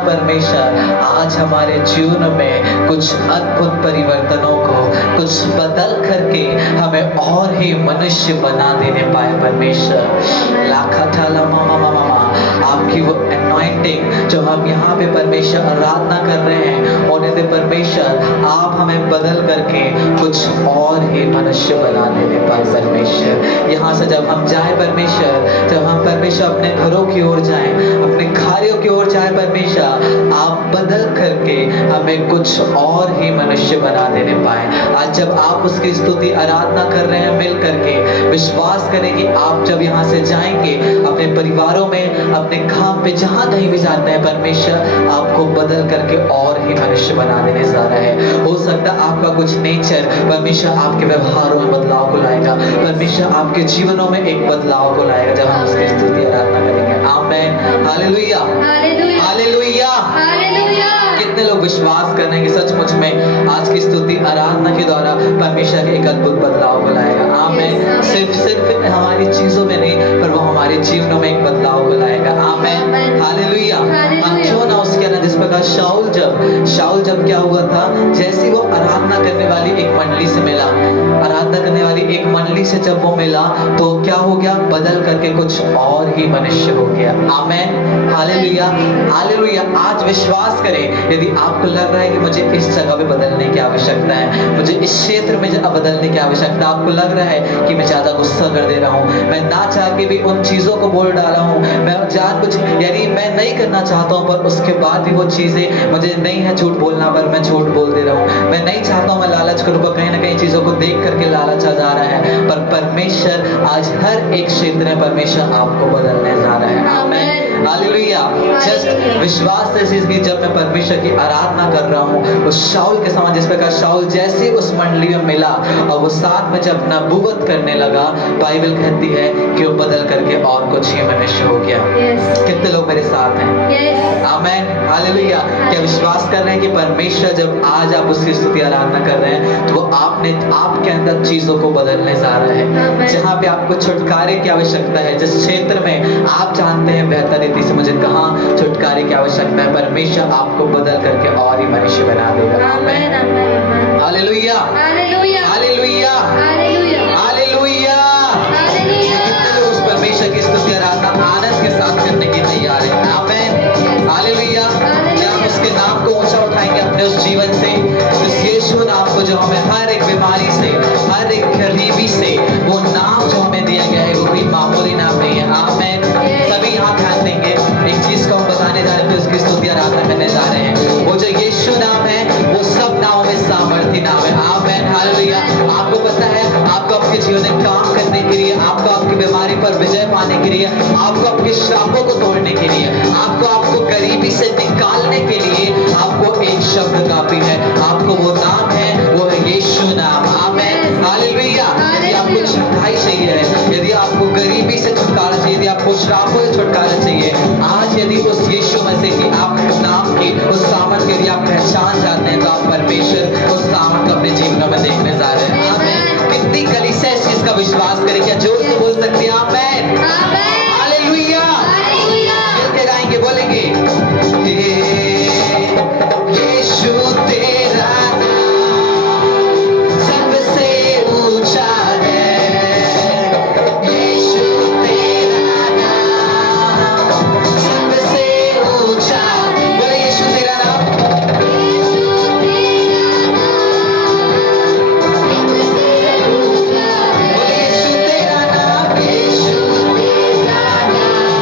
परमेश्वर आज हमारे जीवन में कुछ अद्भुत परिवर्तनों को कुछ बदल करके हमें और ही मनुष्य बना देने पाए। परमेश्वर लाखा ठाला मामा मामा आपकी वो अनॉइंटिंग जो हम यहाँ पे परमेश्वर आराधना कर रहे हैं और यदि परमेश्वर आप हमें बदल करके कुछ और ही मनुष्य बना देने पाए। परमेश्वर यहाँ से जब हम जाए परमेश्वर, जब हम परमेश्वर अपने घरों की ओर जाएं, अपने कार्यों की ओर जाए परमेश्वर, आप बदल करके हमें कुछ और ही मनुष्य बना देने पाए। आज जब आप उसकी स्तुति आराधना कर रहे हैं मिल करके, विश्वास करें कि आप जब यहाँ से जाएंगे अपने परिवारों में, अपने काम पे, जहाँ कहीं भी जाते हैं परमेश्वर आपको बदल करके और ही मनुष्य बना देने जा रहा है। हो सकता है आपका कुछ नेचर परमेश्वर आपके व्यवहारों में बदलाव को लाएगा, परमेश्वर आपके जीवनों में एक बदलाव को लाएगा जब हम उसकी स्तुति आराधना करेंगे। आमीन, हालेलुया, हालेलुया, हालेलुया। कितने लोग विश्वास कर रहे हैं कि सचमुच में आज की स्तुति आराधना के द्वारा परमेश्वर एक अद्भुत बदलाव को लाएगा। आमीन। सिर्फ हमारी चीजों में नहीं पर वो हमारे जीवनों में एक बदलाव को लाएगा। आमीन, हालेलुया। हम क्यों ना उसके ना जिस प्रकार शाऊल जब क्या हुआ था, जैसे वो आराधना करने वाली एक मंडली से मिला, आराधना करने वाली एक मंडली से जब वो मिला तो क्या हो गया, बदल करके कुछ और ही मनुष्य हो गया। आमीन, हालेलुया, हालेलुया। आज विश्वास करें, यदि आपको लग रहा है कि मुझे इस जगह पे बदलने की आवश्यकता है, मुझे इस क्षेत्र में बदलने की आवश्यकता, आपको लग रहा है कि मैं ज्यादा गुस्सा कर दे रहा हूँ, मैं ना चाह के भी उन चीजों को बोल डाला हूँ, मैं कुछ यानी मैं नहीं करना चाहता हूँ पर उसके बाद भी वो चीजें मुझे नहीं है झूठ बोलना पर मैं झूठ बोल दे रहा हूँ, मैं नहीं चाहता हूँ मैं लालच करूँ पर कहीं ना कहीं चीजों को देख करके लालच आ जा रहा है, पर परमेश्वर आज हर एक क्षेत्र में परमेश्वर आपको बदलने जा रहा है। आमीन, हालेलुया। जस्ट विश्वास से चीज की, जब मैं परमेश्वर की आराधना कर रहा हूँ उस शाऊल के समान, जिस प्रकार शाऊल जैसे उस मंडली में मिला और वो साथ में जब नबूवत करने लगा, बाइबल कहती है कि वो बदल करके और कुछ ही मनुष्य हो गया। कितने लोग मेरे साथ हैं? आमीन, हालेलुया। क्या विश्वास कर रहे हैं कि परमेश्वर जब आज आप उसकी स्तुति आराधना कर रहे हैं तो वो आपके अंदर चीजों को बदलने जा रहा है। जहाँ पे आपको छुटकारे की आवश्यकता है, जिस क्षेत्र में आप जानते हैं बेहतर रीति से मुझे कहाँ छुटकारे की आवश्यकता है, परमेश्वर आपको बदल करके और ही मनुष्य बना देगा। आमीन, हालेलुया, हालेलुया, हालेलुया, हालेलुया। कितने लोग उस परमेश्वर की स्तुति आराधना आनंद के साथ करने की तैयार है? आमीन, हालेलुया। क्या हम उसके नाम को ऊंचा उठाएंगे अपने उस जीवन से, उस यीशु नाम को जो हमें हर एक बीमारी से, हर एक गरीबी से, वो नाम जो हमें दिया गया है वो कोई मामूली नाम नहीं है। आमीन। सभी यहाँ ध्यान देंगे, एक चीज को हम बताने जा रहे हैं, उसकी स्तुति आराधना करने जा रहे हैं। वो जो यीशु नाम है वो सब नामों में सामर्थी नाम है। आमीन, हालेलुया। आपको पता है आपको आपके जीवन में काम करने के लिए, आपको आपकी बीमारी पर विजय पाने के लिए, आपको आपके श्रापों को तोड़ने के लिए, आपको गरीबी से निकालने के लिए आपको एक शब्द काफी है, आपको वो नाम है, वो है यीशु नाम। आमीन, हालेलुया। यदि आपको छुटकाई चाहिए है, यदि आपको गरीबी से छुटकारा चाहिए, यदि आपको श्रापों से छुटकारा चाहिए, आज यदि उस यीशु मसीह की आप नाम की उस सामर्थ यदि आप पहचान जाते हैं तो आप परमेश्वर उस सामर्थ को अपने जीवन में देखने जा रहे हैं। आमीन। कितनी कलीसिया इस चीज का विश्वास करें? क्या जोर से बोल सकते हैं? आमीन, हालेलुया। मिलके गाएंगे, बोलेंगे यीशु तेरा नाम सबसे ऊंचा है, यीशु तेरा नाम सबसे ऊंचा। बोले यीशु तेरा नाम, बोले यीशु तेरा नाम, यीशु तेरा नाम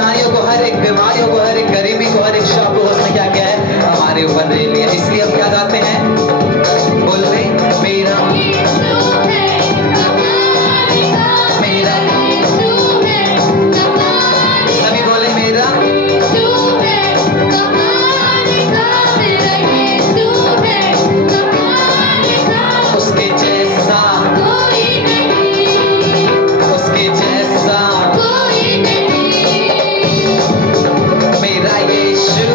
परेशानियों को, हर एक बीमारियों को, हर एक गरीबी को, हर एक शौक को उसने क्या किया है, हमारे ऊपर दे लिया। इसलिए हम क्या गाते हैं, बोल रहे मेरा मेरा, सभी बोले मेरा, उसके जैसा, उसके जैसा मेरा यीशु।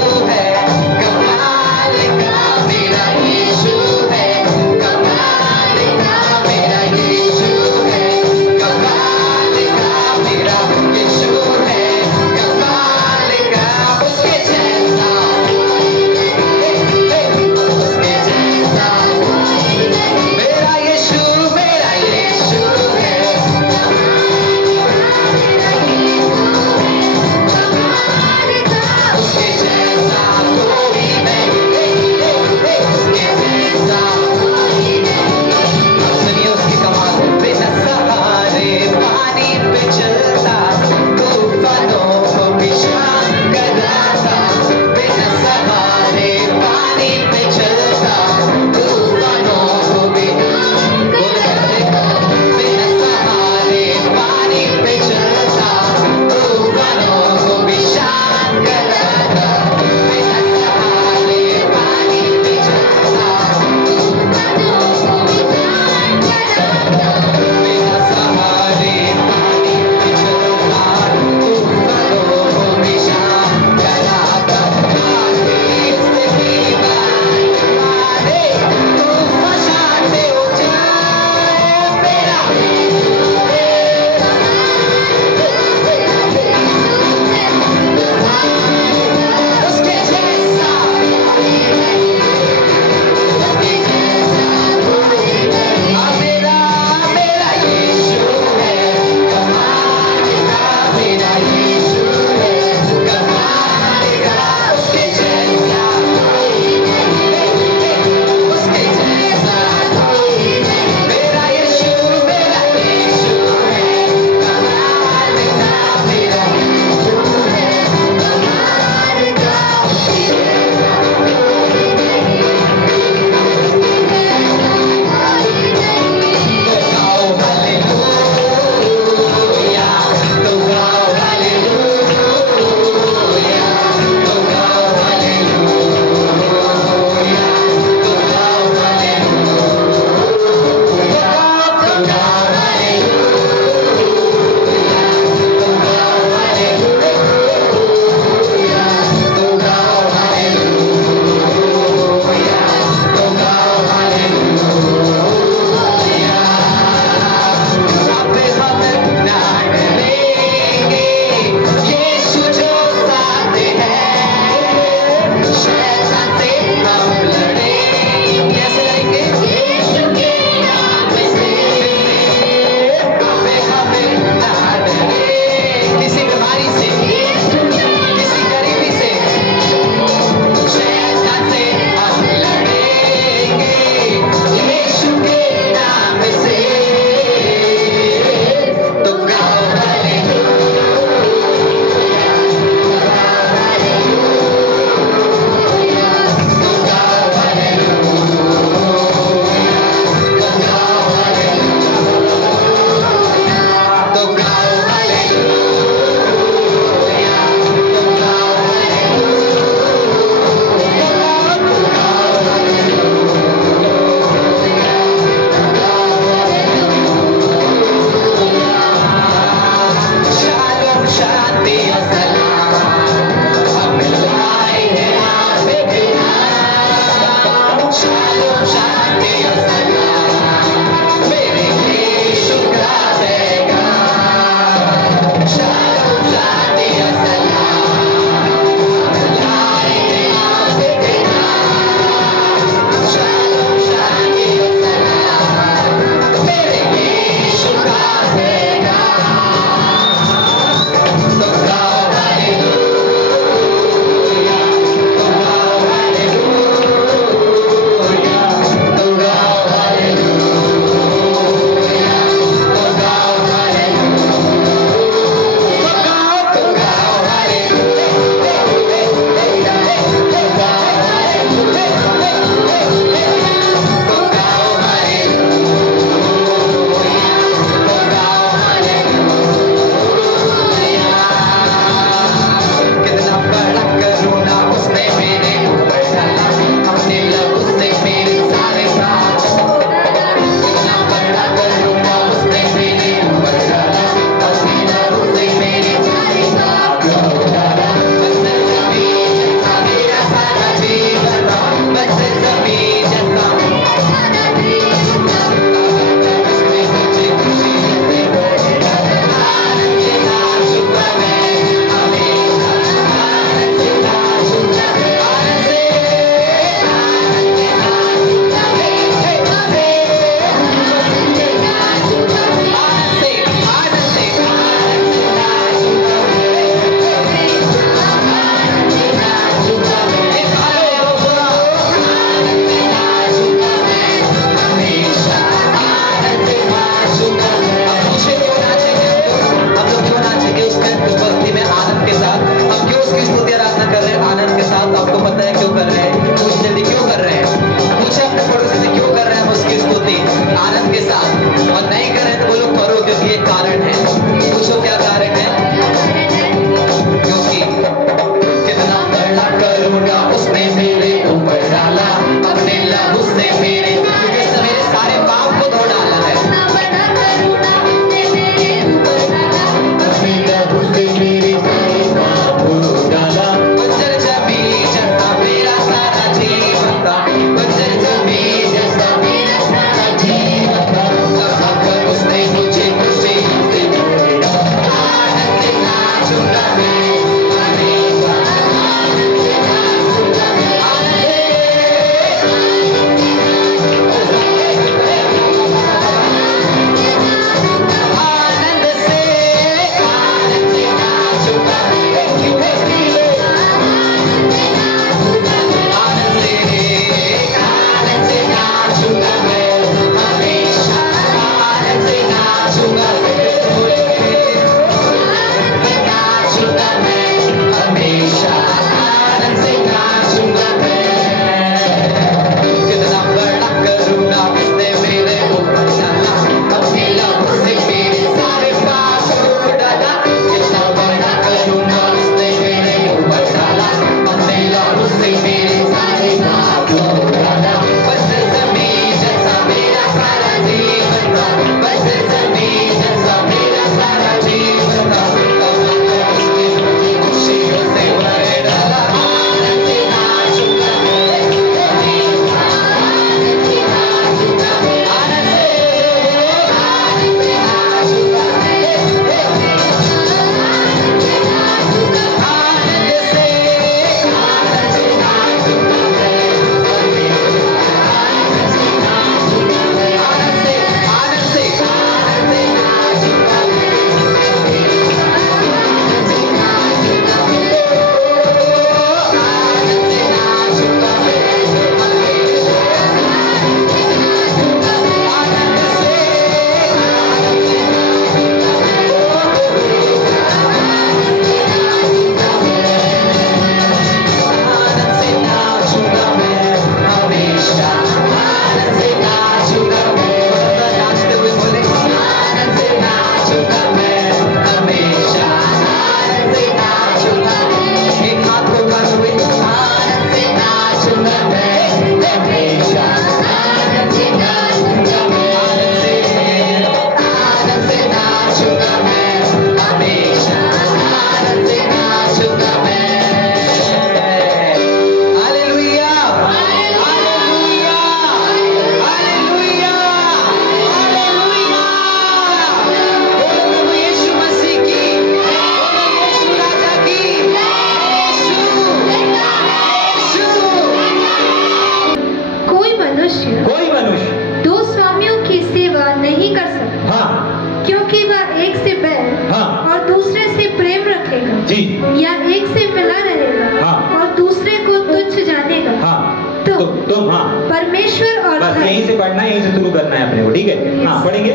बढ़ता रहेगा हाँ। और दूसरे को तुच्छ जानेगा, हाँ तो तुम, हाँ परमेश्वर और बस धन, यहीं से पढ़ना है, यहीं से शुरू करना है अपने को, ठीक है? हाँ पढ़ेंगे।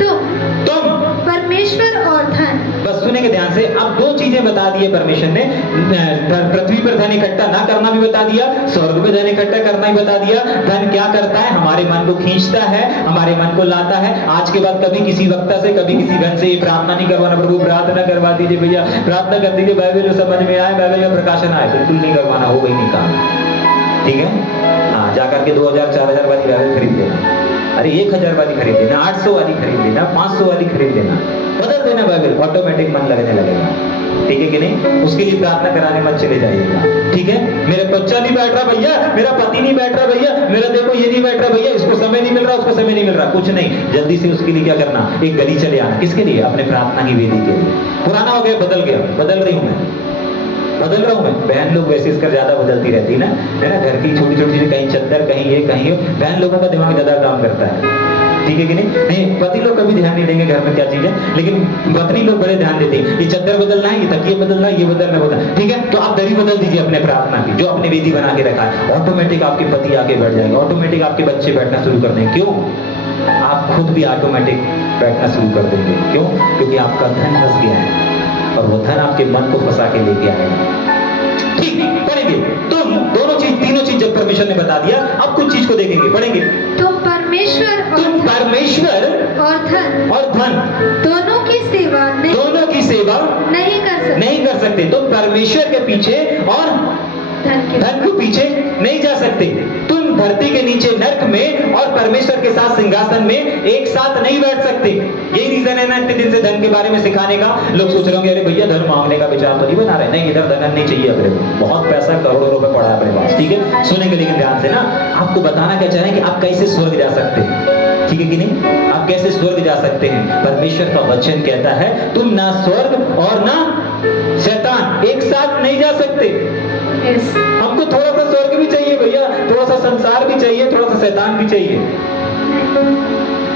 तुम तुम, परमेश्वर और धन, बस सुनेंगे ध्यान से। अब दो चीजें बता दी है परमेश्वर ने, पृथ्वी पर धन इकट्ठा ना करना भी बता दिया, स्वर्ग में धन इकट्ठा करना भी बता दिया। धन क्या करता है? हमारे मन को खींचता है, हमारे मन को लाता है। आज के बाद कभी किसी वक्ता से, कभी किसी धन से ये प्रार्थना नहीं करवाना, प्रभु प्रार्थना करवा दीजिए भैया, प्रार्थना कर दीजिए बाइबल जो समझ में आए, बाइबल का प्रकाशन आए, बिल्कुल नहीं करवाना, हो गई नहीं काम, ठीक है? हाँ, जाकर के 2000-4000 वाली बाइबल खरीद लेना, अरे 1000 वाली खरीद लेना, 800 वाली खरीद लेना, 500 वाली खरीद लेना, बदल देना बाइबल, ऑटोमेटिक मन लगने लगेगा, ठीक है कि नहीं? उसके लिए प्रार्थना कराने मत चले जाइएगा, ठीक है? मेरा बच्चा नहीं बैठ रहा भैया, मेरा पति नहीं बैठ रहा भैया, मेरा देखो ये नहीं बैठ रहा भैया, इसको समय नहीं मिल रहा, उसको समय नहीं मिल रहा, कुछ नहीं, जल्दी से उसके लिए क्या करना, एक गली चले आना। किसके लिए? अपने प्रार्थना की वेदी के लिए। पुराना हो गया, बदल गया, बदल रही हूं मैं, बदल रहा हूं मैं। बहन लोग वैसे इसकर ज्यादा बदलती रहती है ना, है ना? घर की छोटी छोटी चीजें, कहीं चद्दर, कहीं ये कहीं ये, बहन लोगों का दिमाग ज्यादा काम करता है, ठीक है कि नहीं? नहीं, पति लोग कभी ध्यान नहीं देंगे घर में क्या चीज है, लेकिन पत्नी लोग बड़े ध्यान देते हैं, ये चद्दर बदलना है, ये तकिए बदलना है, ये बदलना ठीक है? तो आप दरी बदल दीजिए अपने प्रार्थना की, जो अपने वेदी बना के रखा है, ऑटोमेटिक आपके पति आके बैठ जाएंगे, ऑटोमेटिक आपके बच्चे बैठना शुरू कर देंगे। क्यों? आप खुद भी ऑटोमेटिक बैठना शुरू कर देंगे। क्यों? क्योंकि आपका धन फंस गया है और वो धन आपके मन को फंसा के लेके आएगा। ठीक, पढ़ेंगे। तुम दोनों चीज, तीनों चीज जब परमेश्वर ने बता दिया, अब कुछ चीज को देखेंगे, पढ़ेंगे। तुम परमेश्वर तुम परमेश्वर और धन दोनों की सेवा नहीं कर सकते। तुम परमेश्वर के पीछे और धन के पीछे नहीं जा सकते। तुम धरती के नीचे नर्क में और परमेश्वर के साथ सिंहासन में एक साथ नहीं बैठ सकते। यही रीजन है ना इतने दिन से धन के बारे में सिखाने का। लोग सोच रहे होंगे अरे भैया धन मांगने का विचार तो नहीं बना रहे। नहीं, इधर धन नहीं चाहिए अपने को, बहुत पैसा करोड़ों रुपए पड़ा है अपने पास, ठीक है? सुनेंगे लेकिन ध्यान से ना, आपको बताना क्या चाह रहे हैं कि आप कैसे स्वर्ग जा सकते हैं, ठीक है कि नहीं? आप कैसे स्वर्ग जा सकते हैं? परमेश्वर का वचन कहता है तुम ना स्वर्ग और ना शैतान एक साथ नहीं जा सकते। हमको थोड़ा सा स्वर्ग भी चाहिए भैया, थोड़ा सा संसार भी चाहिए, थोड़ा सा शैतान भी चाहिए,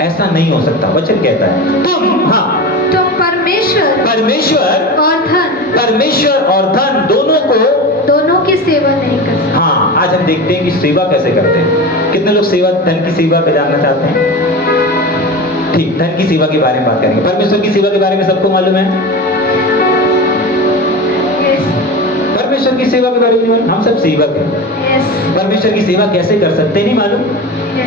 ऐसा नहीं हो सकता। वचन कहता है तुम परमेश्वर और धन दोनों की सेवा नहीं कर सकते। हाँ, आज हम देखते हैं कि सेवा कैसे करते हैं। कितने लोग धन की सेवा को जानना चाहते हैं? ठीक, धन की सेवा के बारे में बात करेंगे। परमेश्वर की सेवा के बारे में सबको मालूम है? परमेश्वर की सेवा के बारे में हम सब सेवक हैं। परमेश्वर की सेवा कैसे कर सकते हैं नहीं मालूम?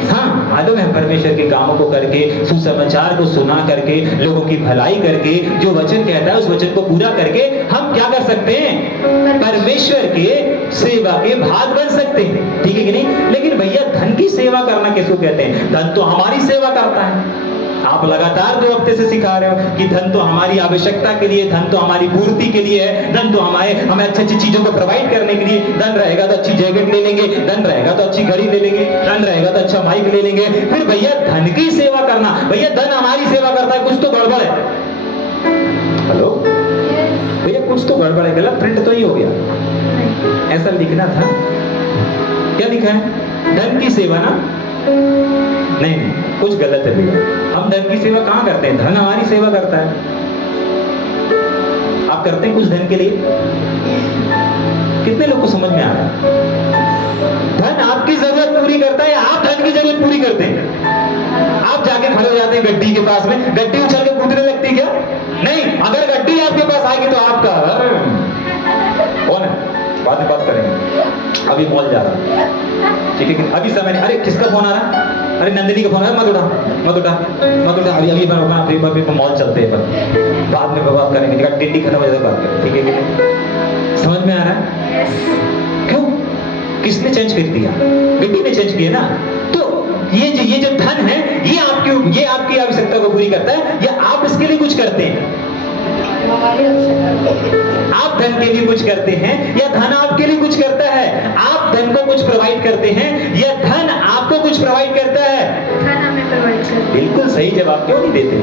हाँ मालूम है। परमेश्वर के कामों को करके, सुसमाचार को सुना करके, लोगों की भलाई करके, जो वचन कहता है उस वचन को पूरा करके हम क्या कर सकते हैं? परमेश्वर के सेवा के भाग बन सकते हैं, ठीक है कि नहीं? लेकिन भैया धन की सेवा करना किसको कहते हैं? धन तो हमारी सेवा करता है। आप लगातार 2 हफ्ते से सिखा रहे हो कि धन तो हमारी आवश्यकता के लिए, धन तो हमारी पूर्ति के लिए है, धन तो हमें अच्छी अच्छी चीजों को प्रोवाइड करने के लिए। धन रहेगा तो अच्छी जैकेट ले लेंगे, धन रहेगा तो अच्छी घड़ी ले लेंगे, धन रहेगा तो अच्छा माइक ले लेंगे। फिर भैया धन की सेवा करना, भैया धन हमारी सेवा करता है, कुछ तो गड़बड़ है। हेलो भैया, कुछ तो गड़बड़ है, गलत प्रिंट तो ही हो गया। ऐसा लिखना था, क्या लिखा है? धन की सेवा ना, नहीं कुछ गलत है भैया। हम धन की सेवा कहां करते हैं? धन हमारी सेवा करता है। आप करते हैं कुछ धन के लिए? कितने लोग को समझ में आ रहा है? धन आपकी जरूरत पूरी करता है या आप धन की जरूरत पूरी करते हैं? आप जाके खड़े हो जाते हैं गड्डी के पास में, गड्डी उछल के कूदने लगती क्या? नहीं, अगर गड्डी आपके पास आएगी तो आपका कौन है? बाद में बात करेंगे, अभी मॉल जा रहा है, ठीक है? अभी समय नहीं। अरे किसका फोन आ रहा है? अरे नंदिनी का फोन है, मत उठा अभी मॉल चलते हैं, बाद में बात करेंगे, टिड्डी खत्म हो जाए बात करें, ठीक है? समझ में आ रहा है? क्यों? किसने चेंज कर दिया? गड्डी ने चेंज किया ना। तो ये जो धन है ये आपकी आवश्यकता को पूरी करता है या आप इसके लिए कुछ करते हैं? आप धन के लिए कुछ करते हैं या धन आपके लिए कुछ करता है? आप धन को कुछ प्रोवाइड करते हैं या धन आपको कुछ प्रोवाइड करता है? धन हमें प्रोवाइड करता है। बिल्कुल सही जवाब। क्यों नहीं देते?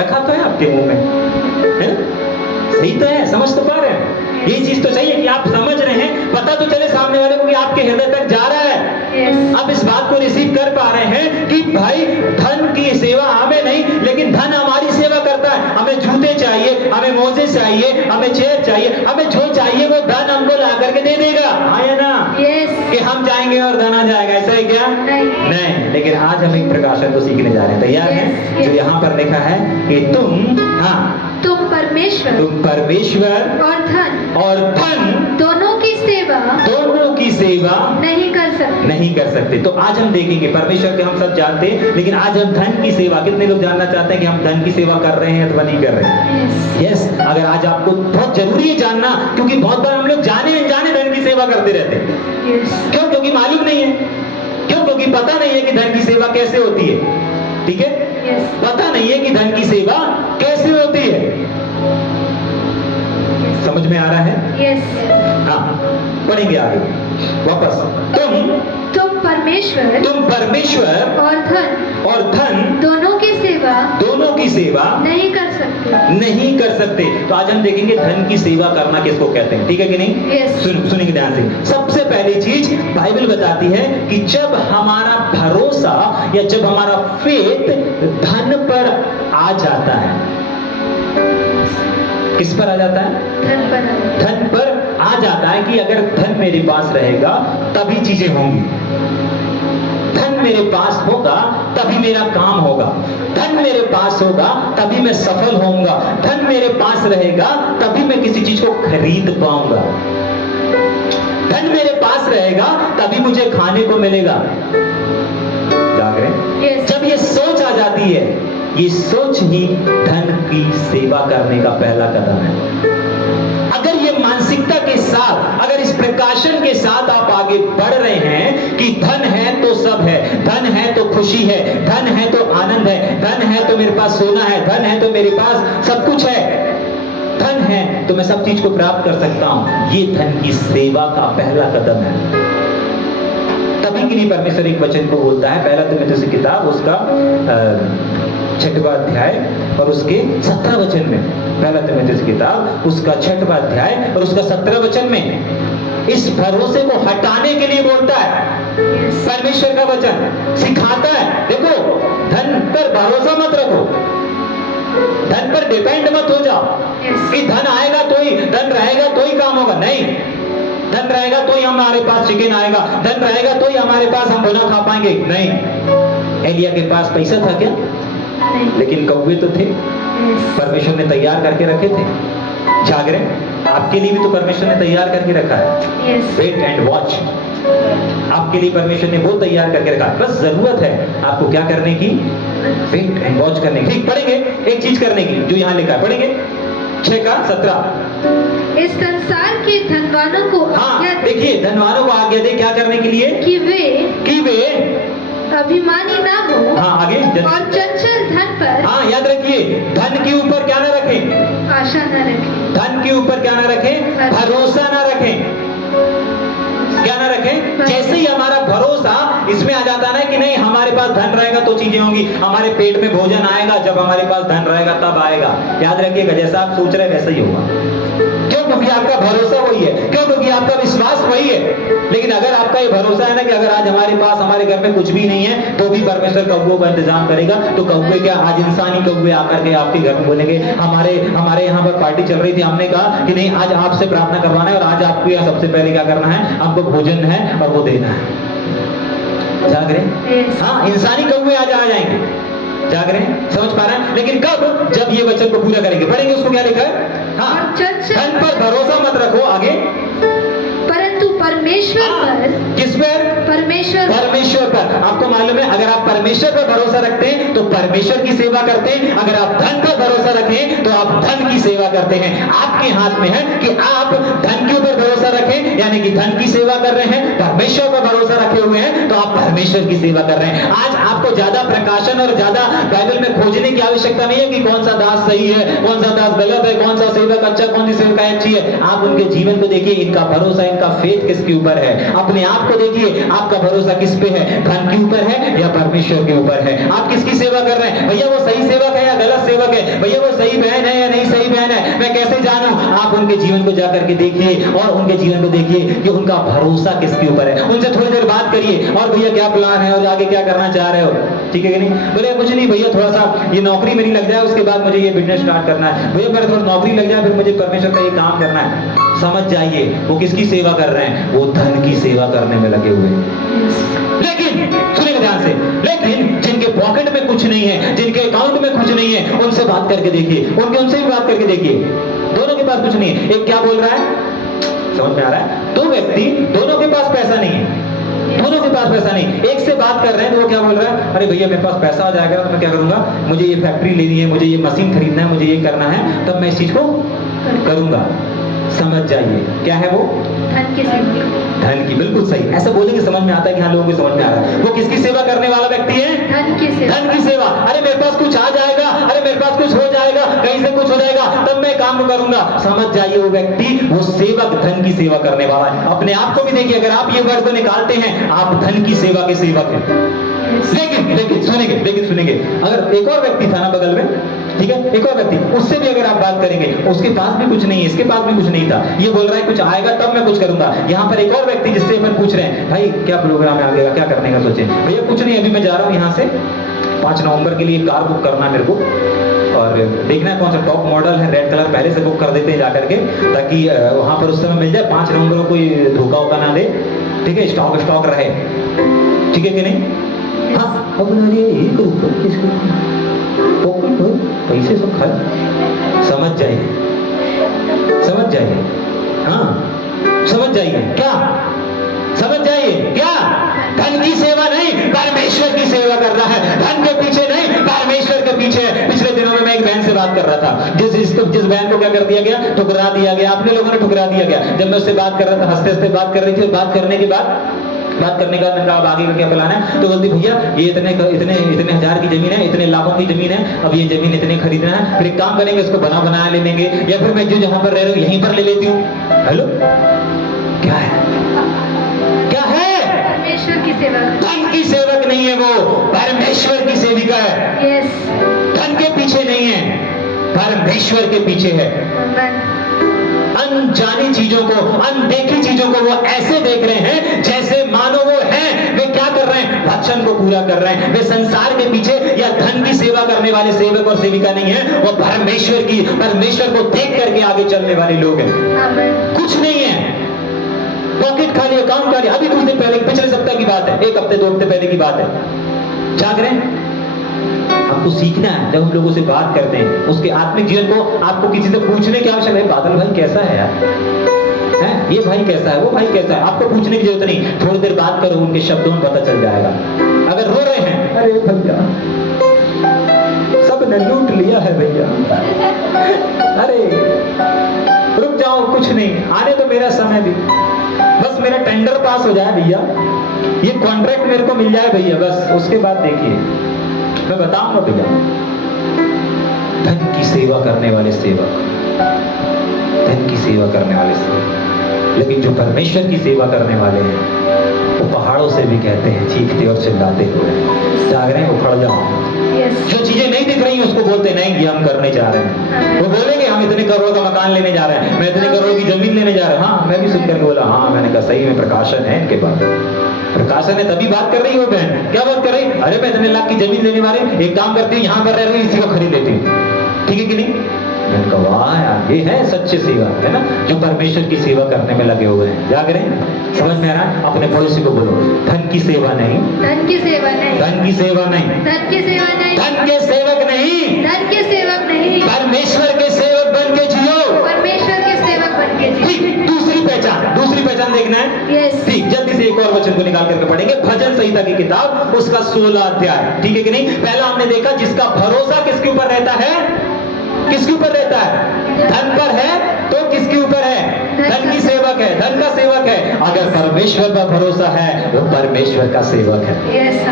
रखा तो है आपके मुंह में, है ना? सही तो है, समझ तो पा रहे हैं। यही चीज तो चाहिए कि आप समझ रहे हैं, पता तो चले सामने वाले को कि आपके हृदय तक जा रहा है। आप इस बात को रिसीव कर पा रहे हैं कि भाई धन की सेवा हमें नहीं, लेकिन धन हमारी सेवा करता है। हमें जूते चाहिए, हमें मोजे चाहिए, हमें चेयर चाहिए, हमें जो चाहिए वो धन हमको ला करके दे देगा, हाँ या ना? यस। कि हम जाएंगे और धन आ जाएगा, ऐसा है क्या? नहीं। लेकिन आज हम एक प्रकाशन को सीखने जा रहे हैं। तैयार Yes, हैं? yes. जो यहाँ पर लिखा है कि तुम परमेश्वर और धन दोनों की सेवा नहीं कर सकते। तो आज हम देखेंगे, परमेश्वर के हम सब जानते हैं, लेकिन आज हम धन की सेवा, कितने लोग जानना चाहते हैं कि हम धन की सेवा कर रहे हैं अथवा नहीं कर रहे हैं? यस। अगर आज आपको बहुत जरूरी है जानना, क्योंकि बहुत बार हम लोग जाने अनजाने धन की सेवा करते रहते हैं। क्यों? क्योंकि मालूम नहीं है। क्यों? क्योंकि पता नहीं है कि धन की सेवा कैसे होती है। ठीक है? पता नहीं है कि धन की सेवा कैसे होती है। समझ में आ रहा है? यस। हाँ, पढ़ेंगे आगे वापस। तुम परमेश्वर और धन दोनों की सेवा नहीं कर सकते। तो आज हम देखेंगे धन की सेवा करना किसको कहते हैं। ठीक है कि नहीं? Yes. सुनेंगे ध्यान से। सबसे पहली चीज बाइबल बताती है कि जब हमारा भरोसा या जब हमारा फेथ धन पर आ जाता है, किस पर आ जाता है? धन पर आ जाता है कि अगर धन मेरे पास रहेगा तभी चीजें होंगी, धन मेरे पास होगा तभी मेरा काम होगा, धन मेरे पास होगा तभी मैं सफल होऊंगा, धन मेरे पास रहेगा तभी मैं किसी चीज को खरीद पाऊंगा, धन मेरे पास रहेगा तभी मुझे खाने को मिलेगा। जाग रहे? Yes. जब ये सोच आ जाती है, ये सोच ही धन की सेवा करने का पहला कदम है। अगर ये मानसिकता के साथ, अगर इस प्रकाशन के साथ आप आगे बढ़ रहे हैं कि धन है तो सब है, धन है तो खुशी है, धन है तो आनंद है, धन है तो मेरे पास सोना है, धन है तो मेरे पास सब कुछ है, धन है तो मैं सब चीज को प्राप्त कर सकता हूं, ये धन की सेवा का पहला कदम है। तभी के लिए परमेश्वर एक वचन को बोलता है, पहला तिमुथियुस की किताब उसका 6वां अध्याय और उसके 17 वचन में, पहला तिमुथियुस की किताब उसका 6वां अध्याय और उसका 17 वचन में इस भरोसे को हटाने के लिए बोलता है। परमेश्वर का वचन सिखाता है, देखो धन पर भरोसा मत रखो, धन पर डिपेंड मत हो जाओ कि धन आएगा तो ही, धन रहेगा तो ही काम होगा। नहीं, धन रहेगा तो ही हमारे पास चिकन आएगा, धन रहेगा तो ही हमारे पास हम भुना खा पाएंगे। नहीं, एलिया के पास पैसा था क्या? लेकिन कौवे तो थे, परमेश्वर ने तैयार करके रखे थे। जाग रहे? आपके लिए भी तो परमेश्वर ने तैयार करके रखा है। वेट एंड वॉच, आपके लिए परमेश्वर ने वो तैयार करके रखा है, बस जरूरत है आपको क्या करने की? वेट एंड वॉच करने की। ठीक, पढ़ेंगे एक चीज करने की जो यहाँ लिखा है, पढ़ेंगे 6:17। इस संसार के धनवानों को हाँ, देखिए धनवानों को आज्ञा दे क्या करने के लिए? कि वे अभिमानी ना हो। हाँ, आगे और चंचल धन पर, हाँ याद रखिए, धन के ऊपर क्या ना रखें? आशा न रखें। धन के ऊपर क्या ना रखें? भरोसा ना रखें। क्या ना रखें? जैसे ही हमारा भरोसा इसमें आ जाता है कि नहीं हमारे पास धन रहेगा तो चीजें होंगी, हमारे पेट में भोजन आएगा जब हमारे पास धन रहेगा तब आएगा। याद रखिएगा, जैसा आप सोच रहे हैं वैसा ही होगा। क्यों? क्योंकि आपका भरोसा वही है। क्यों? क्योंकि आपका विश्वास वही है। लेकिन अगर आपका ये भरोसा है ना कि अगर आज हमारे पास, हमारे घर में कुछ भी नहीं है तो भी परमेश्वर कौवों का इंतजाम करेगा, तो कौवे क्या, आज इंसानी कौवे आकर के आपके घर में बोलेंगे हमारे यहाँ पर पार्टी चल रही थी, हमने कहा कि नहीं आज आपसे प्रार्थना करवाना है और आज आपको यहाँ सबसे पहले क्या करना है? हमको भोजन है और वो देना है। जाग रहे? हाँ, इंसानी कौवे आज आ जाएंगे। जाग रहे हैं? समझ पा रहे हैं? लेकिन कब? जब ये वचन को पूरा करेंगे। पढ़ेंगे उसको क्या लिखा है? हाँ, धन पर भरोसा मत रखो, आगे परंतु परमेश्वर पर। किस पर? परमेश्वर पर। आपको मालूम है अगर आप परमेश्वर पर भरोसा रखते हैं तो परमेश्वर की सेवा करते हैं, अगर आप धन पर भरोसा रखें तो आप धन की सेवा करते हैं। आपके हाथ में है कि आप धन के ऊपर भरोसा रखें, यानी कि धन की सेवा कर रहे हैं, परमेश्वर पर भरोसा रखे हुए हैं तो आप परमेश्वर की सेवा कर रहे हैं। आज आपको ज्यादा प्रकाशन और ज्यादा बाइबल में खोजने की आवश्यकता नहीं है कि कौन सा दास सही है, कौन सा दास गलत है, कौन सा सेवक अच्छा, कौन सी सेवक अच्छी है। आप उनके जीवन को देखिए, इनका भरोसा, इनका फेथ किसके ऊपर है। अपने आप को देखिए, आपका भरोसा किस पे है? धन के ऊपर है या परमेश्वर के ऊपर है? आप किसकी सेवा कर रहे हैं? भैया वो सही सेवक है या गलत सेवक है? भैया वो सही बहन है या नहीं सही बहन है? मैं कैसे जानूं? आप उनके जीवन को जाकर के देखिए और उनके जीवन को देखिए कि उनका भरोसा किसके ऊपर है। उनसे थोड़ी देर बात करिए और भैया क्या प्लान है और आगे क्या करना चाह रहे हो। ठीक है कि नहीं? बोले कुछ नहीं भैया, थोड़ा सा ये नौकरी मेरी लग जाए, उसके बाद मुझे ये बिजनेस स्टार्ट करना है। भैया मेरा थोड़ा नौकरी लग जाए, फिर मुझे परमेश्वर का ये काम करना है। समझ जाइए वो किसकी सेवा कर रहे हैं, वो धन की सेवा करने में लगे हुए हैं। लेकिन सुनिए ध्यान से, लेकिन जिनके पॉकेट में कुछ नहीं है, जिनके अकाउंट में कुछ नहीं है, उनसे बात करके देखिए, उनसे भी बात करके देखिए, दोनों के पास कुछ नहीं है। एक क्या बोल रहा है, समझ में आ रहा है? दो व्यक्ति, दोनों के पास पैसा नहीं है, दोनों के पास पैसा नहीं। एक से बात कर रहे हैं तो वो क्या बोल रहा है, अरे भैया मेरे पास पैसा आ जाएगा तो मैं क्या करूंगा, मुझे ये फैक्ट्री लेनी है, मुझे ये मशीन खरीदना है, मुझे ये करना है, तब मैं इस चीज को करूंगा। समझ जाइए क्या है वो, धन की सेवा। धन की, बिल्कुल सही। ऐसा बोलेंगे समझ में आता है कि हाँ लोगों को समझ में आ रहा है। वो किसकी सेवा करने वाला व्यक्ति है, धन की सेवा। धन की सेवा। अरे मेरे पास कुछ आ जाएगा, अरे मेरे पास कुछ हो जाएगा, कहीं से कुछ हो जाएगा, तब मैं काम करूंगा। समझ जाइए वो व्यक्ति, वो सेवक धन की सेवा करने वाला है। अपने आप को भी देखिए, अगर आप ये वर्ड को निकालते हैं, आप धन की सेवा के सेवक हैं। लेकिन सुनेंगे, अगर एक और व्यक्ति था ना बगल में, ठीक है, एक और व्यक्ति, उससे भी अगर आप बात करेंगे, उसके पास भी कुछ नहीं है, इसके पास भी कुछ नहीं था, ये बोल रहा है कुछ आएगा तब मैं कुछ करूंगा। यहाँ पर एक और व्यक्ति जिससे अपन पूछ रहे हैं, भाई क्या प्रोग्राम है आगे का, क्या करने का सोचे? भैया कुछ नहीं, अभी मैं जा रहा हूँ यहाँ से 5 नवंबर के लिए कार बुक करना है मेरे को, और देखना है कौन सा टॉप मॉडल है, रेड कलर, पहले से बुक कर देते हैं जाकर के, ताकि वहां पर उस समय मिल जाए, 5 नवंबर को कोई धोखा वोखा ना दे, ठीक है, स्टॉक रहे, ठीक है कि नहीं? हाँ, अब पैसे सब खाए। समझ जाइए, हाँ समझ जाइए, क्या समझ जाइए, क्या धन की सेवा नहीं, परमेश्वर की सेवा कर रहा है। धन के पीछे नहीं, परमेश्वर के पीछे है। पिछले दिनों में मैं एक बहन से बात कर रहा था, जिस बहन को क्या कर दिया गया, ठुकरा दिया गया, अपने लोगों ने ठुकरा दिया गया। जब मैं उससे बात कर रहा था, हंसते हंसते बात कर रही थी, बात करने के बाद मैंने कहा अब आगे का क्या प्लान है, तो बोलती भैया ये इतने हजार की जमीन है, इतने लाखों की जमीन है, अब ये जमीन इतने खरीदना है, फिर एक काम करेंगे इसको बनाया ले लेंगे, या फिर मैं जो जहां पर रह रहा हूँ यहीं पर ले लेती हूँ। हेलो, क्या है, परमेश्वर की सेवा। धन की सेवक नहीं है वो, परमेश्वर की सेविका है। यस, धन के पीछे नहीं है, परमेश्वर के पीछे है। अनजानी चीजों को, अनदेखी चीजों को वो ऐसे देख रहे हैं जैसे मानो वो हैं। वे क्या कर रहे हैं, वचन को पूरा कर रहे हैं। वे संसार के पीछे या धन की सेवा करने वाले सेवक और सेविका नहीं है, वो परमेश्वर को देख करके आगे चलने वाले लोग हैं। कुछ नहीं है, पॉकेट खाली, अकाउंट खाली। अभी कुछ दिन पहले, पिछले सप्ताह की बात है, 1 हफ्ते 2 हफ्ते पहले की बात है। जाग रहे हैं, आपको सीखना है। जब हम लोगों से बात करते हैं, उसके आत्मिक जीवन को आपको किसी से पूछने की आवश्यकता है, बादल भाई कैसा है यार, है ये भाई कैसा है, वो भाई कैसा है, आपको पूछने की जरूरत नहीं। थोड़ी देर बात करो, उनके शब्दों में पता चल जाएगा। अगर रो रहे हैं, अरे भैया सब ने लूट लिया है भैया, अरे रुक जाओ, कुछ नहीं, आने तो मेरा समय भी, बस मेरा टेंडर पास हो जाए भैया, ये कॉन्ट्रैक्ट मेरे को मिल जाए भैया, बस उसके बाद देखिए मैं बताऊंगा भैया। धन की सेवा करने वाले सेवक, धन की सेवा करने वाले सेवक। लेकिन जो परमेश्वर की सेवा करने वाले हैं, वो पहाड़ों से भी कहते हैं चीखते और चिल्लाते हुए, जाग रहे हैं उखड़ जाओ। जो चीजें नहीं दिख रही उसको बोलते नहीं कि हम करने जा रहे हैं। वो बोलेंगे हम इतने करोड़ का मकान लेने जा रहे हैं, मैं इतने करोड़ की जमीन लेने जा रहा हूँ। हाँ, मैं भी सुनकर बोला, हाँ मैंने कहा सही में प्रकाशन है इनके पास। प्रकाशन है तभी बात कर रही हो बहन, क्या बात कर रही, अरे मैं इतने लाख की जमीन लेने वाले, एक काम करती हूँ यहाँ पर रह रही इसी को खरीद लेती हूँ, ठीक है कि नहीं? मैंने कहा वाह यार, ये है सच्चे सेवा, है ना, जो परमेश्वर की सेवा करने में लगे हुए हैं। जाग रहे हैं, समझ में आ रहा है? अपने पड़ोसी को बोलो, धन की सेवा नहीं, धन की सेवा नहीं, धन की सेवा नहीं, धन की सेवा नहीं, धन के सेवक नहीं, धन के सेवक नहीं, परमेश्वर के सेवक बन के जियो। परमेश्वर के सेवक बन के जियो। ठीक, दूसरी पहचान देखना है। यस, ठीक, जल्दी से एक और वचन को निकाल करके पढ़ेंगे, भजन संहिता की किताब, उसका 16 अध्याय, ठीक है कि नहीं? पहला हमने देखा जिसका भरोसा किसके ऊपर रहता है, किसके ऊपर रहता है, धन पर है तो किसके ऊपर है, धन की सेवक है, धन का सेवक है। अगर परमेश्वर पर भरोसा है वो परमेश्वर का सेवक है,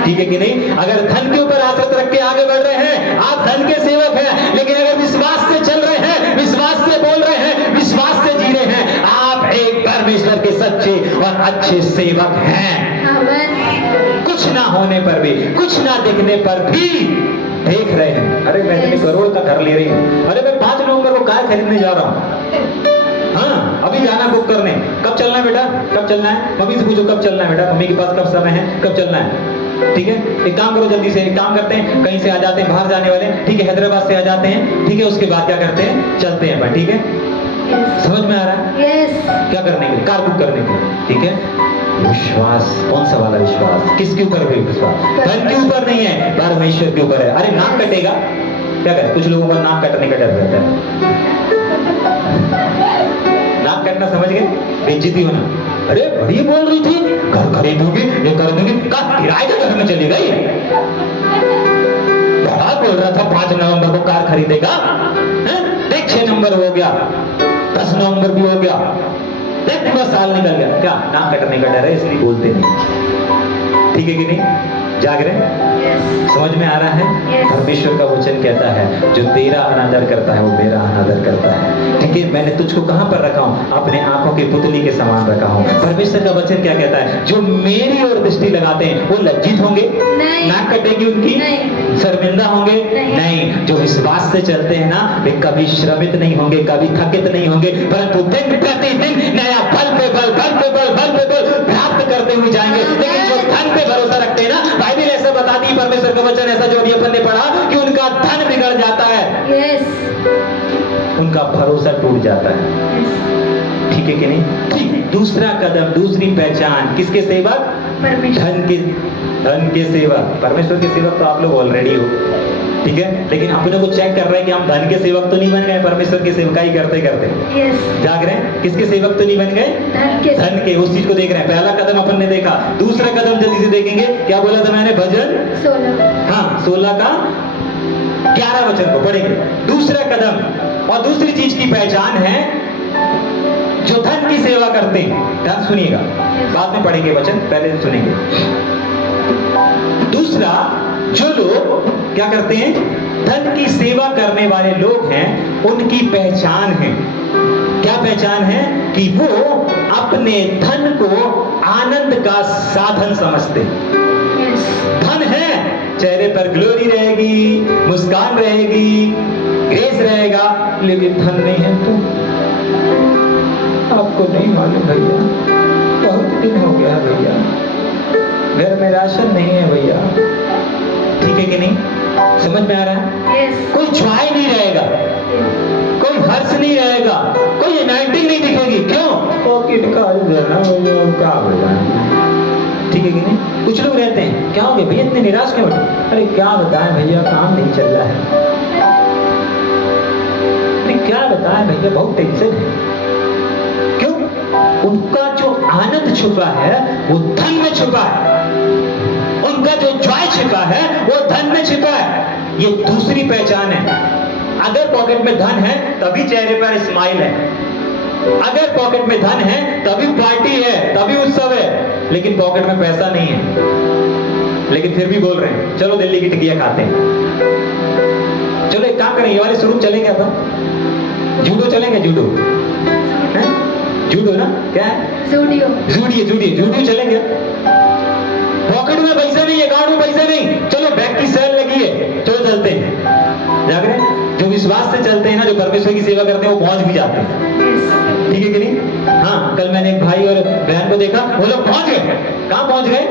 ठीक है कि नहीं? अगर धन के ऊपर आश्रित रख के आगे बढ़ रहे हैं, आप धन के सेवक हैं। लेकिन अगर विश्वास से चल रहे हैं, विश्वास से बोल रहे हैं, विश्वास से जी रहे हैं, आप एक परमेश्वर के सच्चे और अच्छे सेवक हैं। कुछ ना होने पर भी, कुछ ना दिखने पर भी देख रहे हैं, अरे मैं इतने करोड़ का घर ले रही हूँ, अरे मैं 5 नवंबर को कार खरीदने जा रहा हूँ, हाँ अभी जाना बुक करने, कब चलना है बेटा, कब चलना है, मम्मी से पूछो कब चलना है बेटा, मम्मी के पास कब समय है, कब चलना है, ठीक है, एक काम करो जल्दी से, एक काम करते हैं, कहीं से आ जाते हैं, बाहर जाने वाले हैं, ठीक है, हैदराबाद से आ जाते हैं, ठीक है, उसके बाद क्या करते हैं, चलते हैं अपन, ठीक है, Yes. समझ में आ रहा है? Yes. क्या करने के लिए, कार बुक करने के लिए, ठीक है। विश्वास, कौन सा वाला विश्वास, किसके ऊपर है विश्वास? धन के ऊपर नहीं है, परमेश्वर के ऊपर है। अरे नाक कटेगा, क्या करे, कुछ लोगों को नाक कटने का डर रहता है। नाक कटना समझ गए, बेइज्जती होना। अरे बड़ी बोल रही थी घर खरीदूंगी, ये कर दूंगी, कहा किराए के घर में चली गई। बड़ा बोल रहा था 5 नवंबर को कार खरीदेगा, देख 6 नवंबर हो गया, 10 नवंबर भी हो गया, देख पूरा साल निकल गया। क्या नाक कटने का डर है, इसलिए बोलते नहीं, ठीक है कि नहीं? जाग रहे, Yes. समझ में आ रहा है? Yes. परमेश्वर का वचन कहता है जो तेरा अनादर करता है वो मेरा अनादर करता है, ठीक है। मैंने तुझको कहां पर रखा हूं? अपने आंखों की पुतली के समान रखा हूं। परमेश्वर का वचन क्या कहता है? जो मेरी ओर दृष्टि लगाते हैं वो लज्जित होंगे, नहीं। नाक कटेगी उनकी, नहीं। शर्मिंदा होंगे, नहीं। जो विश्वास से चलते हैं ना वे कभी श्रमित नहीं होंगे, कभी थकित नहीं होंगे, परंतु दिन प्रतिदिन नया बल पे बल, बल पे बल, बल पे बल प्राप्त करते हुए जाएंगे। लेकिन जो धन पे भरोसा रखते हैं ना, बाइबल ऐसा बताती है, परमेश्वर का वचन ऐसा जो अभी अपन ने पढ़ा कि उनका धन बिगड़ जाता है, Yes. उनका भरोसा टूट जाता है, Yes. ठीक है कि नहीं? ठीक। दूसरा कदम, दूसरी पहचान, किसके सेवक? परमेश्वर। धन के सेवक। परमेश्वर के सेवक तो आप लोग ऑलरेडी हो, ठीक है, लेकिन अपने को चेक कर रहे हैं कि हम धन के सेवक तो नहीं बन गए, परमेश्वर की सेवकाई करते करते Yes. जाग रहे हैं, किसके सेवक तो नहीं बन गए? धन के। धन के, उस चीज को देख रहे हैं। पहला कदम अपन ने देखा, दूसरा कदम जल्दी से देखेंगे। क्या बोला था मैंने? भजन 16. हाँ 16 का 11 वचन को पढ़ेंगे। दूसरा कदम और दूसरी चीज की पहचान है जो धन की सेवा करते हैं। ध्यान सुनिएगा, बाद में पढ़ेंगे वचन, पहले सुनेंगे। दूसरा, जो लोग क्या करते हैं, धन की सेवा करने वाले लोग हैं, उनकी पहचान है। क्या पहचान है? कि वो अपने धन को आनंद का साधन समझते हैं। Yes. धन है, चेहरे पर ग्लोरी रहेगी, मुस्कान रहेगी, ग्रेस रहेगा, लेकिन धन नहीं है तो आपको नहीं मालूम भैया, बहुत दिन हो गया भैया, घर में राशन नहीं है भैया, ठीक है कि नहीं? समझ में आ रहा है? Yes. कोई जॉय नहीं रहेगा, कोई हर्ष नहीं रहेगा, कोई यूनाइटिंग नहीं दिखेगी। क्यों? पॉकेट खाली देना भैया, क्या भैया, ठीक है कि नहीं? कुछ लोग रहते हैं, क्या हो गया भैया इतने निराश क्यों? अरे क्या बताएं भैया, काम नहीं चल रहा है। अरे क्या बताएं भैया, बहुत टेंशन है। क्यों? उनका जो आनंद छुपा है वो धन में छुपा है, उनका जो जॉय छिपा है वो धन में छिपा है। ये दूसरी पहचान है। अगर पॉकेट में धन है तभी चेहरे पर स्माइल है, अगर पॉकेट में धन है तभी पार्टी है, तभी उत्सव है, लेकिन पॉकेट में पैसा नहीं है, लेकिन फिर भी बोल रहे हैं चलो दिल्ली की टिकिया खाते हैं। चलो एक काम करें, ये वाले शुरू चलेंगे अपन, जूडो चलेंगे, जूडो है, जूडो ना, क्या है? Studio. जूडो चलेंगे। पॉकेट में पैसा नहीं है, अकाउंट में पैसा नहीं, चलो बैंक की सेल लगी है, चलो चलते हैं। जाग रहे हैं? जो विश्वास से चलते हैं ना, जो परमेश्वर की सेवा करते हैं, वो पहुंच भी जाते हैं, Yes. ठीक है कि नहीं? हाँ, कल मैंने एक भाई और बहन को देखा, वो लोग पहुंच गए। कहाँ पहुंच गए?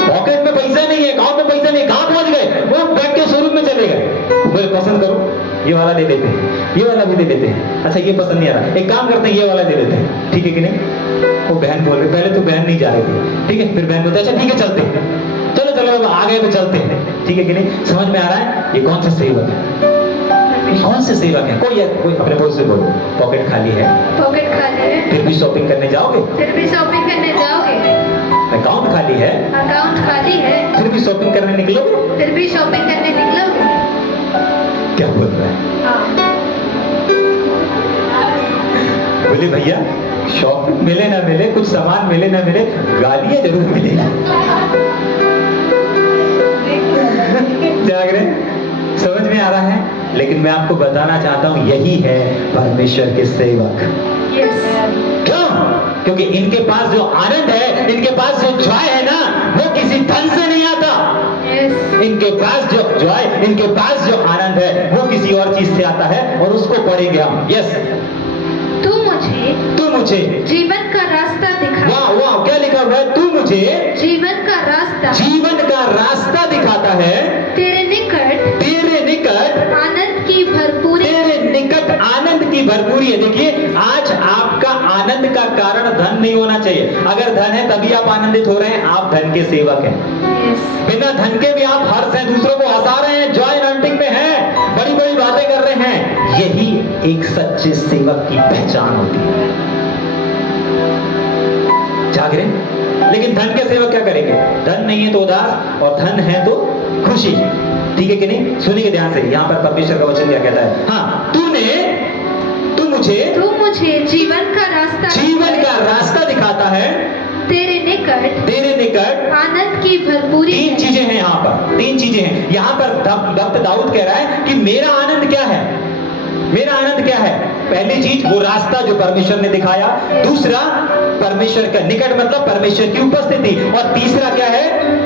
पॉकेट में पैसा नहीं है, अकाउंट में पैसा नहीं, कहाँ पहुंच गए? वो बैंक के शोरूम में चले गए। बोले पसंद करो, ये वाला ले लेते हैं, ये वाला भी ले लेते हैं, अच्छा ये पसंद नहीं आ रहा, एक काम करते हैं ये वाला ले लेते हैं, ठीक है कि नहीं? वो बहन बोल रही, पहले तो बहन नहीं जा रही थी, ठीक है, फिर बहन बोलते अच्छा ठीक है चलते हैं, चलो चलो अब आ गए तो चलते हैं, ठीक है कि नहीं? समझ में आ रहा है? ये कौन सा सेवक है? कौन से सेवक है? कोई अपने बोल से बोलो, पॉकेट खाली है, पॉकेट खाली है, फिर भी शॉपिंग करने जाओगे, फिर भी शॉपिंग करने जाओगे, अकाउंट खाली है, अकाउंट खाली है, फिर भी शॉपिंग करने निकलोगे, फिर भी शॉपिंग करने निकलोगे। क्या बोल रहा है? हाँ। बोले भैया शॉपिंग मिले ना मिले, कुछ सामान मिले ना मिले, गालियां जरूर मिलेगी। जाग रहे? समझ में आ रहा है? लेकिन मैं आपको बताना चाहता हूं यही है परमेश्वर के सेवक। Yes. क्यों? क्योंकि इनके पास जो आनंद है, इनके पास जो जॉय है ना, वो किसी धन से नहीं आता। Yes. इनके पास जो जॉय, इनके पास जो आनंद है, वो किसी और चीज से आता है, और उसको पढ़ेंगे हम। यस, तू मुझे जीवन का रास्ता दिखा। वाह वाह, क्या लिखा हुआ है? तू मुझे जीवन का रास्ता, जीवन का भरपूरी है। देखिए, आज आपका आनंद का कारण धन नहीं होना चाहिए। अगर धन है तभी आप आनंदित हो रहे हैं, आप धन के सेवक हैं। यस, बिना धन के भी आप हर्ष हैं, दूसरों को हंसा रहे हैं, जॉय हंटिंग में हैं, बड़ी बड़ी बातें कर रहे हैं। यही एक सच्चे सेवक की पहचान होती है। जागरे। लेकिन धन के सेवक क्या करेंगे? धन नहीं है तो उदास, और धन है तो खुशी। ठीक है कि नहीं? सुनिए ध्यान से, यहाँ पर परमेश्वर का वचन क्या कहता है। हाँ, तू मुझे जीवन का रास्ता दिखाता है, तेरे निकट आनंद की भरपूरी। तीन चीजें हैं यहाँ पर, तीन चीजें हैं यहाँ पर। भक्त दाऊद कह रहा है कि मेरा आनंद क्या है, मेरा आनंद क्या है? पहली चीज वो रास्ता जो परमेश्वर ने दिखाया, दूसरा परमेश्वर का निकट मतलब परमेश्वर की उपस्थिति, और तीसरा क्या है?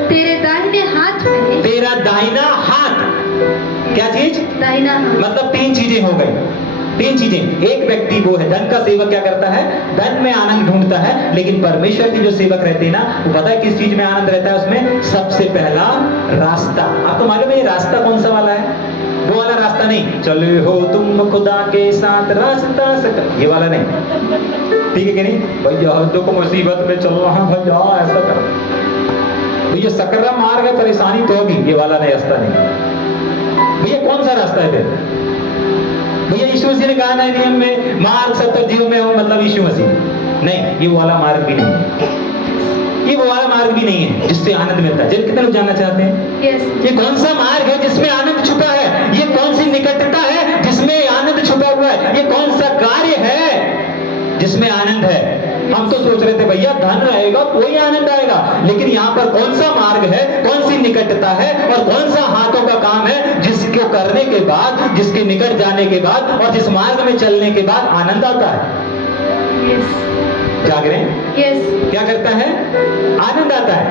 तेरे दाहिने हाथ में, तेरा दाहिना हाथ। क्या चीज? दाहिना हाथ। मतलब तीन चीजें हो गई, तीन चीजें। एक व्यक्ति वो है धन का सेवक, क्या करता है? धन में आनंद ढूंढता है। लेकिन परमेश्वर की जो सेवक रहते हैं ना, वो पता है किस चीज में आनंद रहता है उसमें? सबसे पहला रास्ता। आपको मालूम है ये रास्ता कौन सा वाला है? वो वाला रास्ता नहीं, चले हो तुम खुदा के साथ रास्ता सकल, ये वाला नहीं। ठीक है कि नहीं? भैया देखो मुसीबत में चल रहा है भैया, ऐसा कर भैया, सकर्रा मार्ग है, परेशानी तो होगी, ये वाला नहीं, रास्ता नहीं। भैया कौन सा रास्ता है फिर? भैया यीशु मसीह ने कहा नए नियम में मार्ग सत्य जीव में हो, मतलब यीशु मसीह नहीं, ये वाला मार्ग भी नहीं है, ये वो वाला मार्ग भी नहीं है जिससे आनंद मिलता है। कितने लोग जानना चाहते हैं? यस, ये कौन सा मार्ग है जिसमें आनंद छुपा है? ये कौन सी निकटता है जिसमें आनंद छुपा हुआ है? ये कौन सा कार्य है जिसमें आनंद है? हम तो सोच रहे थे भैया धन रहेगा तो ही आनंद आएगा, लेकिन यहाँ पर कौन सा मार्ग है, कौन सी निकटता है, और कौन सा हाथों का काम है जिसको करने के बाद, जिसके निकट जाने के बाद और जिस मार्ग में चलने के बाद आनंद आता है? यस, जाग रहे हैं? यस, क्या करता है? आनंद आता है।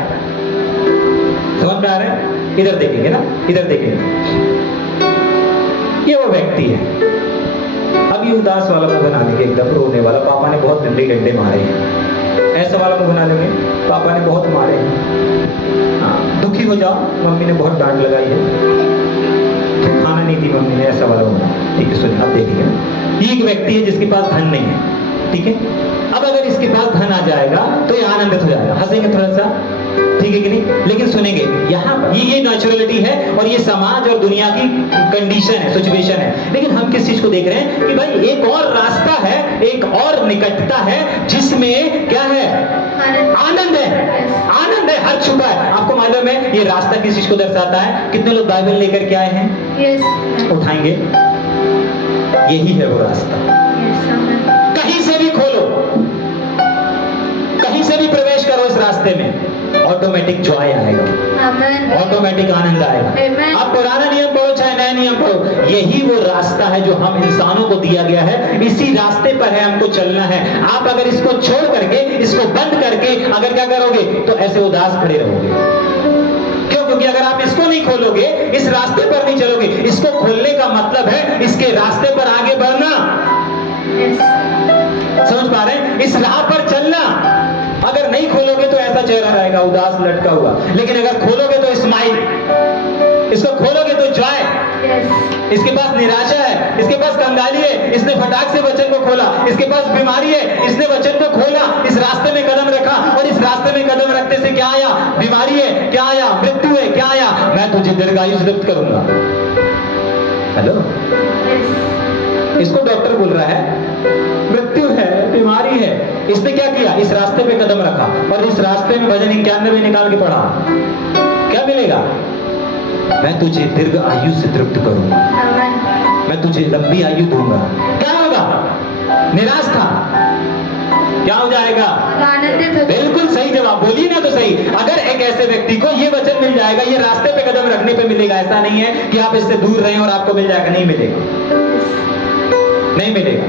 समझ में आ रहा है? इधर देखेंगे ना, इधर देखेंगे, ये वो व्यक्ति है। अब ये उदास वाला मुंह बना लेंगे, एकदम रोने वाला, पापा ने बहुत डंडे डंडे मारे हैं, ऐसा वाला मुंह बना लेंगे, पापा ने बहुत मारे हैं। हाँ, दुखी हो जाओ, मम्मी ने बहुत डांट लगाई है, तो खाना नहीं दी मम्मी ने, ऐसा वाला होगा। ठीक है, सुनिए, आप देखेंगे ना, ये एक व्यक्ति है जिसके पास धन नहीं है। ठीक है, अब अगर इसके पास धन आ जाएगा तो ये आनंदित हो जाएगा, हंसेंगे थोड़ा सा, ठीक है कि नहीं? लेकिन सुनेंगे, यहाँ पर ये नेचुरलिटी है और ये समाज और दुनिया की कंडीशन है, सिचुएशन है। लेकिन हम किस चीज को देख रहे हैं कि भाई एक और रास्ता है, एक और निकटता है जिसमें क्या है? आनंद है, आनंद है, हर छुपा है। आपको मालूम है ये रास्ता किस चीज को दर्शाता है? कितने लोग बाइबल लेकर के आए हैं? यस, उठाएंगे, यही है वो रास्ता। यस, कहीं से भी खोलो, कहीं से भी प्रवेश करो इस रास्ते में, ऑटोमेटिक जॉय आएगा, आमेन, ऑटोमेटिक आनंद आएगा। Amen. आप पुराना नियम पढ़ो चाहे नया नियम पढ़ो, यही वो रास्ता है जो हम इंसानों को दिया गया है, इसी रास्ते पर है हमको चलना है। आप अगर इसको छोड़ करके, इसको बंद करके अगर क्या करोगे तो ऐसे उदास खड़े रहोगे। क्यों? क्योंकि अगर आप इसको नहीं खोलोगे, इस रास्ते पर नहीं चलोगे, इसको खोलने का मतलब है इसके रास्ते पर आगे बढ़ना। यस, समझ पा रहे हैं? इस राह पर चलना। अगर नहीं खोलोगे तो ऐसा चेहरा रहेगा उदास लटका हुआ, लेकिन अगर खोलोगे तो स्माइल, इसको खोलोगे तो जॉय। यस, इसके पास निराशा है, इसके पास कंगाली है, इसने फटाक से वचन को खोला, इसके पास बीमारी है, इसने वचन को खोला, इस रास्ते में कदम रखा, और इस रास्ते में कदम रखते से क्या आया? बीमारी है, क्या आया? मृत्यु है, क्या आया? मैं तुझे दीर्घायु तृप्त करूंगा। हेलो, यस, इसको डॉक्टर बोल रहा है मृत्यु है, बीमारी है, इसने क्या किया? इस रास्ते पे कदम रखा, और इस रास्ते में भजन 91 निकाल के पढ़ा। क्या मिलेगा? मैं तुझे दीर्घ आयु से तृप्त करूंगा, आमेन, मैं तुझे लंबी आयु दूंगा। क्या होगा? निराश था, क्या हो जाएगा? आनंदित हो। बिल्कुल सही जवाब, बोलिए ना तो सही। अगर एक ऐसे व्यक्ति को ये वचन मिल जाएगा, ये रास्ते पे कदम रखने पे मिलेगा, ऐसा नहीं है कि आप इससे दूर रहें और आपको मिल जाएगा, नहीं मिलेगा, नहीं मिलेगा।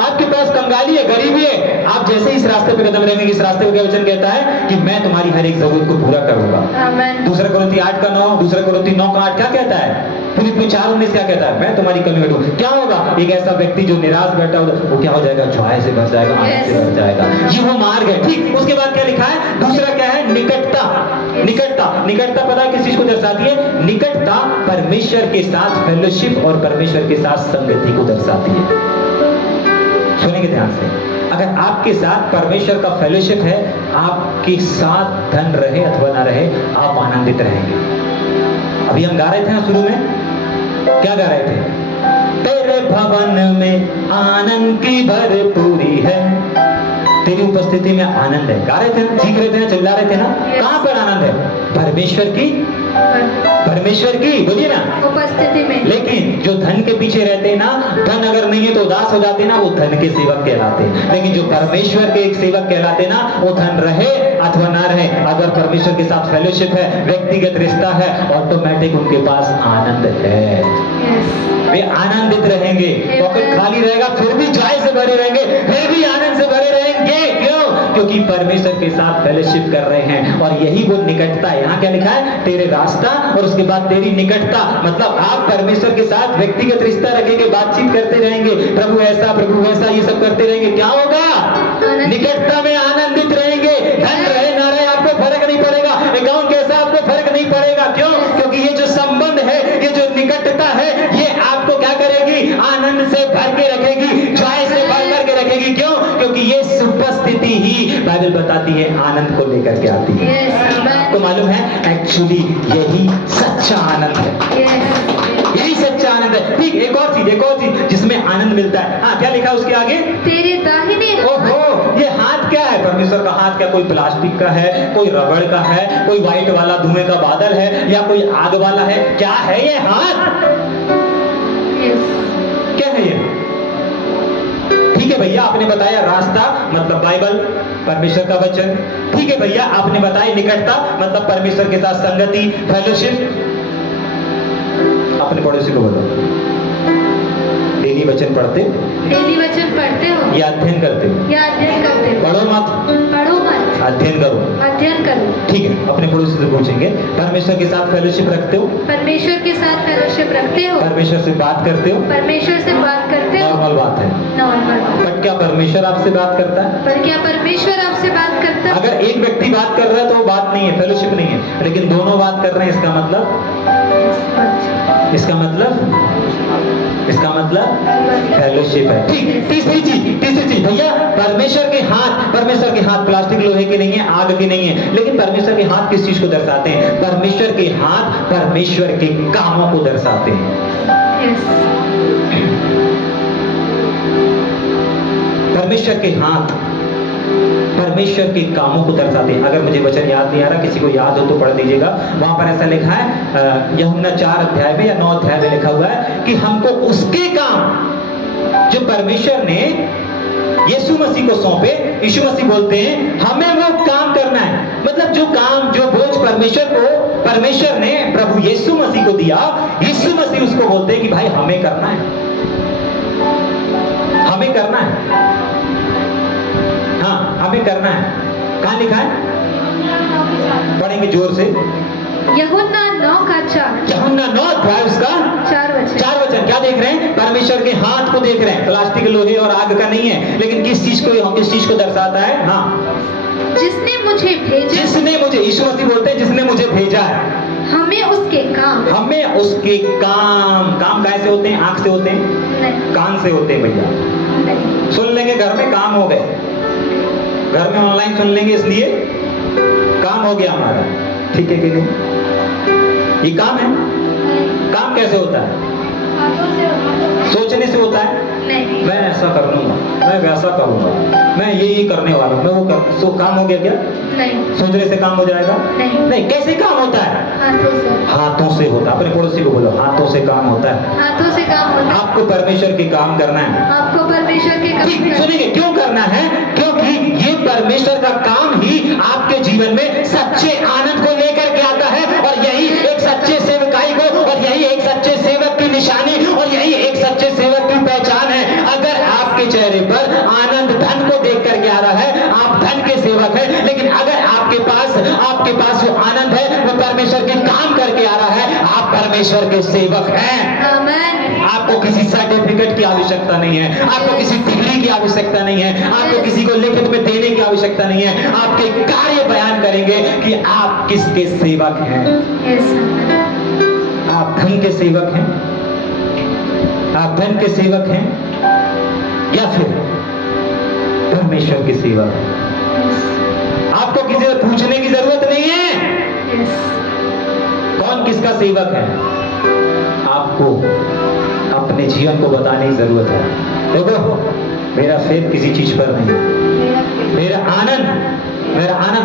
आपके पास कंगाली है, गरीबी है, आप जैसे इस रास्ते पे कदम रखेंगे, इस रास्ते पे क्या वचन कहता है कि मैं तुम्हारी हर एक जरूरत को पूरा करूंगा। आमेन, दूसरा कोरिन्थी 8:9, दूसरा कोरिन्थी 9:8 क्या कहता है? फिलिप्पी 4:19 क्या कहता है? मैं तुम्हारी कमी हटूं। क्या होगा? एक ऐसा व्यक्ति जो निराश बैठा होगा वो क्या हो जाएगा? जॉय से भर जाएगा, आनंद से भर जाएगा। ये वो मार्ग है। ठीक, उसके बाद क्या लिखा है? दूसरा क्या है? निकटता। निकटता, निकटता पता है किस चीज को दर्शाती है? निकटता परमेश्वर के साथ फेलोशिप और परमेश्वर के साथ संगति को दर्शाती है। सुनेंगे ध्यान से। अगर आपके साथ परमेश्वर का फेलोशिप है, आपके साथ धन रहे अथवा ना रहे, आप आनंदित रहेंगे। अभी हम गा रहे थे ना शुरू में, क्या गा रहे थे? तेरे भवन में आनंद की भरपूरी है, तेरी उपस्थिति में आनंद है। गा रहे थे ना, सीख रहे थे ना, चिल्ला रहे थे ना। कहां पर आनंद है? परमेश्वर की, परमेश्वर की, बोलिए ना, उपस्थिति में। लेकिन जो धन के पीछे रहते हैं ना, धन अगर नहीं है तो उदास हो जाते हैं ना, वो धन के सेवक कहलाते हैं। लेकिन जो परमेश्वर के एक सेवक कहलाते हैं ना, वो धन रहे अथवा ना रहे, अगर परमेश्वर के साथ फेलोशिप है, व्यक्तिगत रिश्ता है, ऑटोमेटिक उनके पास आनंद है। वे आनंदित रहेंगे। पॉकेट खाली रहेगा फिर भी जॉय से भरे रहेंगे, फिर भी आनंद से भरे रहेंगे। क्यों? क्योंकि परमेश्वर के साथ फेलोशिप कर रहे हैं। और यही वो निकटता है। यहाँ क्या लिखा है? तेरे रास्ता और उसके बाद तेरी निकटता। मतलब आप परमेश्वर के साथ व्यक्तिगत रिश्ता रखेंगे, बातचीत करते रहेंगे, प्रभु ऐसा प्रभु वैसा, ये सब करते रहेंगे, क्या होगा? निकटता में आनंदित रहेंगे। धन रहे ना रहे आपको फर्क नहीं पड़ेगा, अकाउंट कैसा आपको फर्क नहीं पड़ेगा। क्यों? क्योंकि ये जो संबंध है, ये जो निकटता है, ये आपको क्या करेगी? आनंद से भर के रखेगी, जॉय से भर करके रखेगी। क्यों? क्योंकि ये उपस्थिति ही बाइबल बताती है आनंद को लेकर के आती है। आपको मालूम है, एक्चुअली यही सच्चा आनंद है। यही सच्चा आनंद है। ठीक, एक और चीज जिसमें आनंद मिलता है। हाँ, क्या लिखा है उसके आगे? तेरे दाहिने ओहो, ये हाथ क्या है? परमेश्वर का हाथ क्या कोई प्लास्टिक का है, कोई रबड़ का है, कोई व्हाइट वाला धुएं का बादल है, या कोई आग वाला है? क्या है ये हाथ? क्या है ये? ठीक है भैया, आपने बताया रास्ता मतलब बाइबल, परमेश्वर का वचन। ठीक है भैया, आपने बताया निकटता मतलब परमेश्वर के साथ संगति, फेलोशिप। अपने पड़ोसी को बताओ, डेली वचन पढ़ते हो या अध्ययन करते हो? पढ़ो मत, अध्ययन करो। ठीक है, अपने पड़ोसी से पूछेंगे, परमेश्वर के साथ फेलोशिप रखते हो? परमेश्वर के साथ फेलोशिप रखते हो? परमेश्वर से बात करते हो? परमेश्वर से बात करते हो? नॉर्मल बात है। नॉर्मल। बट क्या परमेश्वर आपसे बात करता है? पर क्या परमेश्वर आपसे बात करता है? अगर एक व्यक्ति बात कर रहा है तो वो बात नहीं है, फेलोशिप नहीं है। लेकिन दोनों बात कर रहे हैं, इसका मतलब फेलोशिप है। ठीक, तीसरी चीज भैया, परमेश्वर के हाथ प्लास्टिक लोहे के नहीं है, आग के नहीं है। लेकिन परमेश्वर के हाथ किस चीज को दर्शाते हैं? परमेश्वर के हाथ परमेश्वर के कामों को दर्शाते हैं। परमेश्वर के हाथ परमेश्वर के कामों को दर्शाते हैं। अगर मुझे वचन याद नहीं आ रहा, किसी को याद हो तो पढ़ दीजिएगा। वहां पर ऐसा लिखा है, यूहन्ना 4 अध्याय में या 9 अध्याय में लिखा हुआ है कि हमको उसके काम जो परमेश्वर ने यीशु मसीह को सौंपे, यीशु मसीह बोलते हैं हमें वो काम करना है। मतलब जो काम, जो बोझ परमेश्वर ने प्रभु यीशु मसीह को दिया, यीशु मसीह उसको बोलते हैं कि भाई हमें करना है, हमें करना है। हाँ, हमें करना है। कहां लिखा है? पढ़ेंगे जोर से। यूहन्ना 9:4। यूहन्ना 9 अध्याय उसका 4 वचन। क्या देख रहे हैं? परमेश्वर के हाथ को देख रहे हैं। प्लास्टिक, लोहे और आग का नहीं है। लेकिन किस चीज को दर्शाता है? हाँ, जिसने मुझे भेजा, यीशु मसीह बोलते हैं जिसने मुझे भेजा है। हमें उसके काम कैसे होते हैं? आंख से होते हैं? नहीं। कान से होते हैं भैया। सुन लेंगे घर में, काम हो गए। घर में ऑनलाइन सुन लेंगे, इसलिए काम हो गया हमारा। ठीक है कि नहीं? ये काम है। काम कैसे होता है? सोचने से होता है। नहीं। मैं ऐसा कर लूंगा, मैं वैसा करूंगा, मैं ये करने वाला हूं, मैं वो कर। सो काम हो गया क्या? नहीं। सोचने से काम हो जाएगा? नहीं। कैसे काम होता है? हाथों से होता है। अपने पड़ोसी को बोलो, हाथों से काम होता है। हाथों से काम होता है। आपको परमेश्वर के काम करना है। आपको परमेश्वर के काम करना है। सुनिए, क्यों करना है? क्योंकि ये परमेश्वर का काम ही आपके जीवन में सच्चे आनंद को लेकर के आता है। और यही एक सच्चे सेवकाई को, और यही एक सच्चे सेवक की निशानी, और यही एक सच्चे सेवक की पहचान है। अगर आपके चेहरे पर आनंद धन को देख करके आ रहा है, आप धन के सेवक हैं। लेकिन अगर आपके पास वो आनंद है, वो परमेश्वर के काम करके आ रहा है, आप परमेश्वर के सेवक हैं। आमीन। आपको किसी सर्टिफिकेट की आवश्यकता नहीं है, आपको किसी डिग्री की आवश्यकता नहीं है, आपको किसी को लिखित में देने की आवश्यकता नहीं है। आपके कार्य बयान करेंगे कि आप किसके सेवक हैं। आप धन के सेवक हैं, आप धन के सेवक हैं, या फिर परमेश्वर की सेवा करें। आपको किसी से पूछने की जरूरत नहीं है यस कौन किसका सेवक है, आपको अपने जीवन को बताने की जरूरत है। देखो मेरा फेथ किसी चीज पर नहीं, मेरा आनंद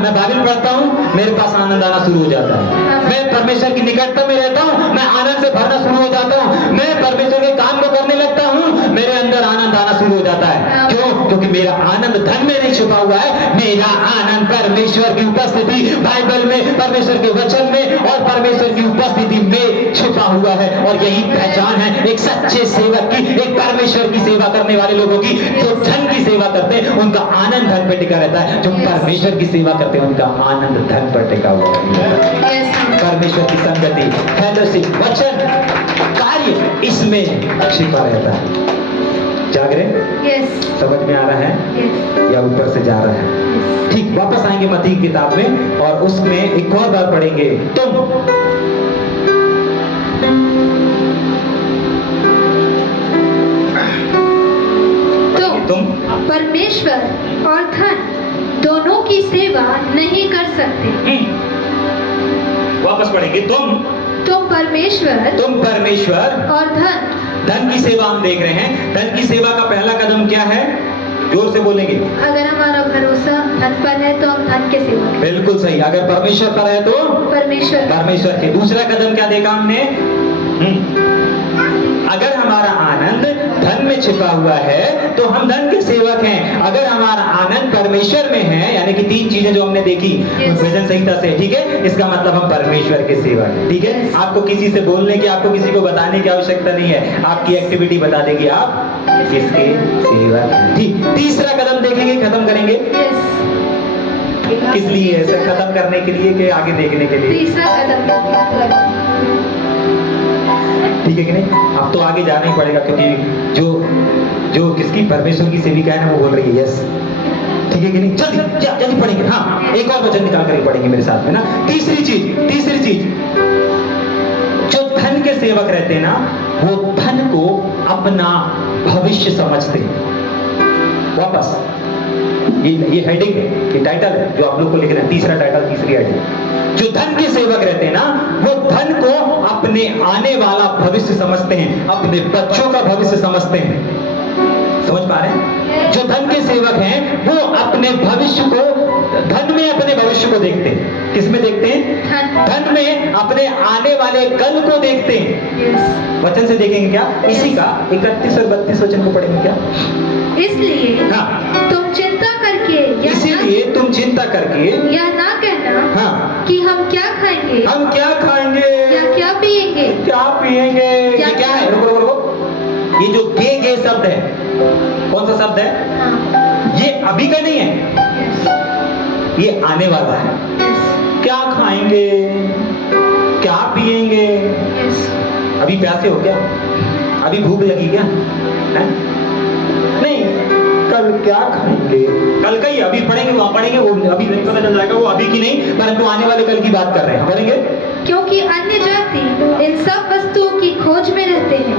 मैं बाइबल पढ़ता हूँ, मेरे पास आनंद आना शुरू हो जाता है। मैं परमेश्वर की निकटता में रहता हूँ, मैं आनंद से भरना शुरू हो जाता हूँ। मैं परमेश्वर के काम को करने लगता हूँ, मेरे अंदर आनंद आना शुरू हो जाता है। क्यों? क्योंकि मेरा आनंद धन में नहीं छुपा हुआ है, मेरा आनंद परमेश्वर की उपस्थिति, बाइबल में, परमेश्वर के वचन में और परमेश्वर की उपस्थिति में छुपा हुआ है। और यही पहचान है एक सच्चे सेवक की, एक परमेश्वर की सेवा करने वाले लोगों की। जो धन की सेवा करते हैं उनका आनंद धन पर टिका रहता है, जो परमेश्वर की सेवा करते हैं उनका आनंद धन पर टिका हुआ है। यस परमेश्वर की संगति, फेलोशिप, वचन, कार्य इसमें छिपा रहता है। जाग रहे? यस समझ में आ रहा है यस या ऊपर से जा रहा है? ठीक, वापस आएंगे मत्ती की किताब में और उसमें एक और बार पढ़ेंगे। तुम परमेश्वर और धन दोनों की सेवा नहीं कर सकते। वापस पढ़ेंगे। तुम परमेश्वर और धन की सेवा हम देख रहे हैं। धन की सेवा का पहला कदम क्या है? जोर से बोलेंगे। अगर हमारा भरोसा धन पर है तो हम धन के सेवा करें। बिल्कुल सही। अगर परमेश्वर पर है तो परमेश्वर के। दूसरा कदम क्या देखा हमने? अगर हमारा आनंद धन में छिपा हुआ है तो हम धन के सेवक हैं। अगर हमारा आनंद परमेश्वर में है, यानी कि तीन चीजें जो हमने देखी भजन संहिता से, ठीक है, इसका मतलब हम परमेश्वर के सेवक हैं। ठीक है, आपको किसी से बोलने की, आपको किसी को बताने की आवश्यकता नहीं है। आपकी एक्टिविटी बता देगी आप किसके सेवक हैं। ठीक, तीसरा कदम देखेंगे, खत्म करेंगे। किस लिए? ऐसे खत्म करने के लिए कि आगे देखने के लिए? तीसरा कदम ठीक है कि नहीं? अब तो आगे जाना ही पड़ेगा, क्योंकि जो किसकी परमेश्वर की सेविका है ना, वो बोल रही है यस। ठीक है कि नहीं? जल्दी पढ़ेंगे। हाँ, एक और वचन निकाल कर पढ़ेंगे मेरे साथ में ना। तीसरी चीज, जो धन के सेवक रहते हैं ना, वो धन को अपना भविष्य समझते हैं। वापस ये हेडिंग है, ये टाइटल है जो आप लोग को लिखना है। तीसरा टाइटल, तीसरी हेडिंग। जो धन के सेवक रहते हैं ना, वो धन को अपने आने वाला भविष्य समझते हैं, अपने बच्चों का भविष्य समझते हैं। समझ पा रहे हैं? जो धन के सेवक हैं वो अपने भविष्य को, धन में अपने भविष्य को देखते हैं। किसमें देखते हैं? धन में अपने आने वाले कल को देखते हैं। वचन से देखेंगे क्या? इसी का 31 और 32 वचन को पढ़ेंगे क्या? इसलिए तुम चिंता करके यह ना कहना कि हम क्या खाएंगे या क्या पिएंगे। ये क्या है? रुको। ये जो गे शब्द है, कौन सा शब्द है? ये अभी का नहीं है, ये आने वाला है। क्या खाएंगे, क्या पिएंगे? अभी प्यासे हो क्या? अभी भूख लगी क्या? है? नहीं, कल क्या खाएंगे? कल का ही अभी पढ़ेंगे, वहां पढ़ेंगे, वो अभी नहीं पता चल जाएगा, वो अभी की नहीं, परंतु आने वाले कल की बात कर रहे हैं। पढ़ेंगे। क्योंकि अन्य जाति इन सब वस्तुओं की खोज में रहते हैं,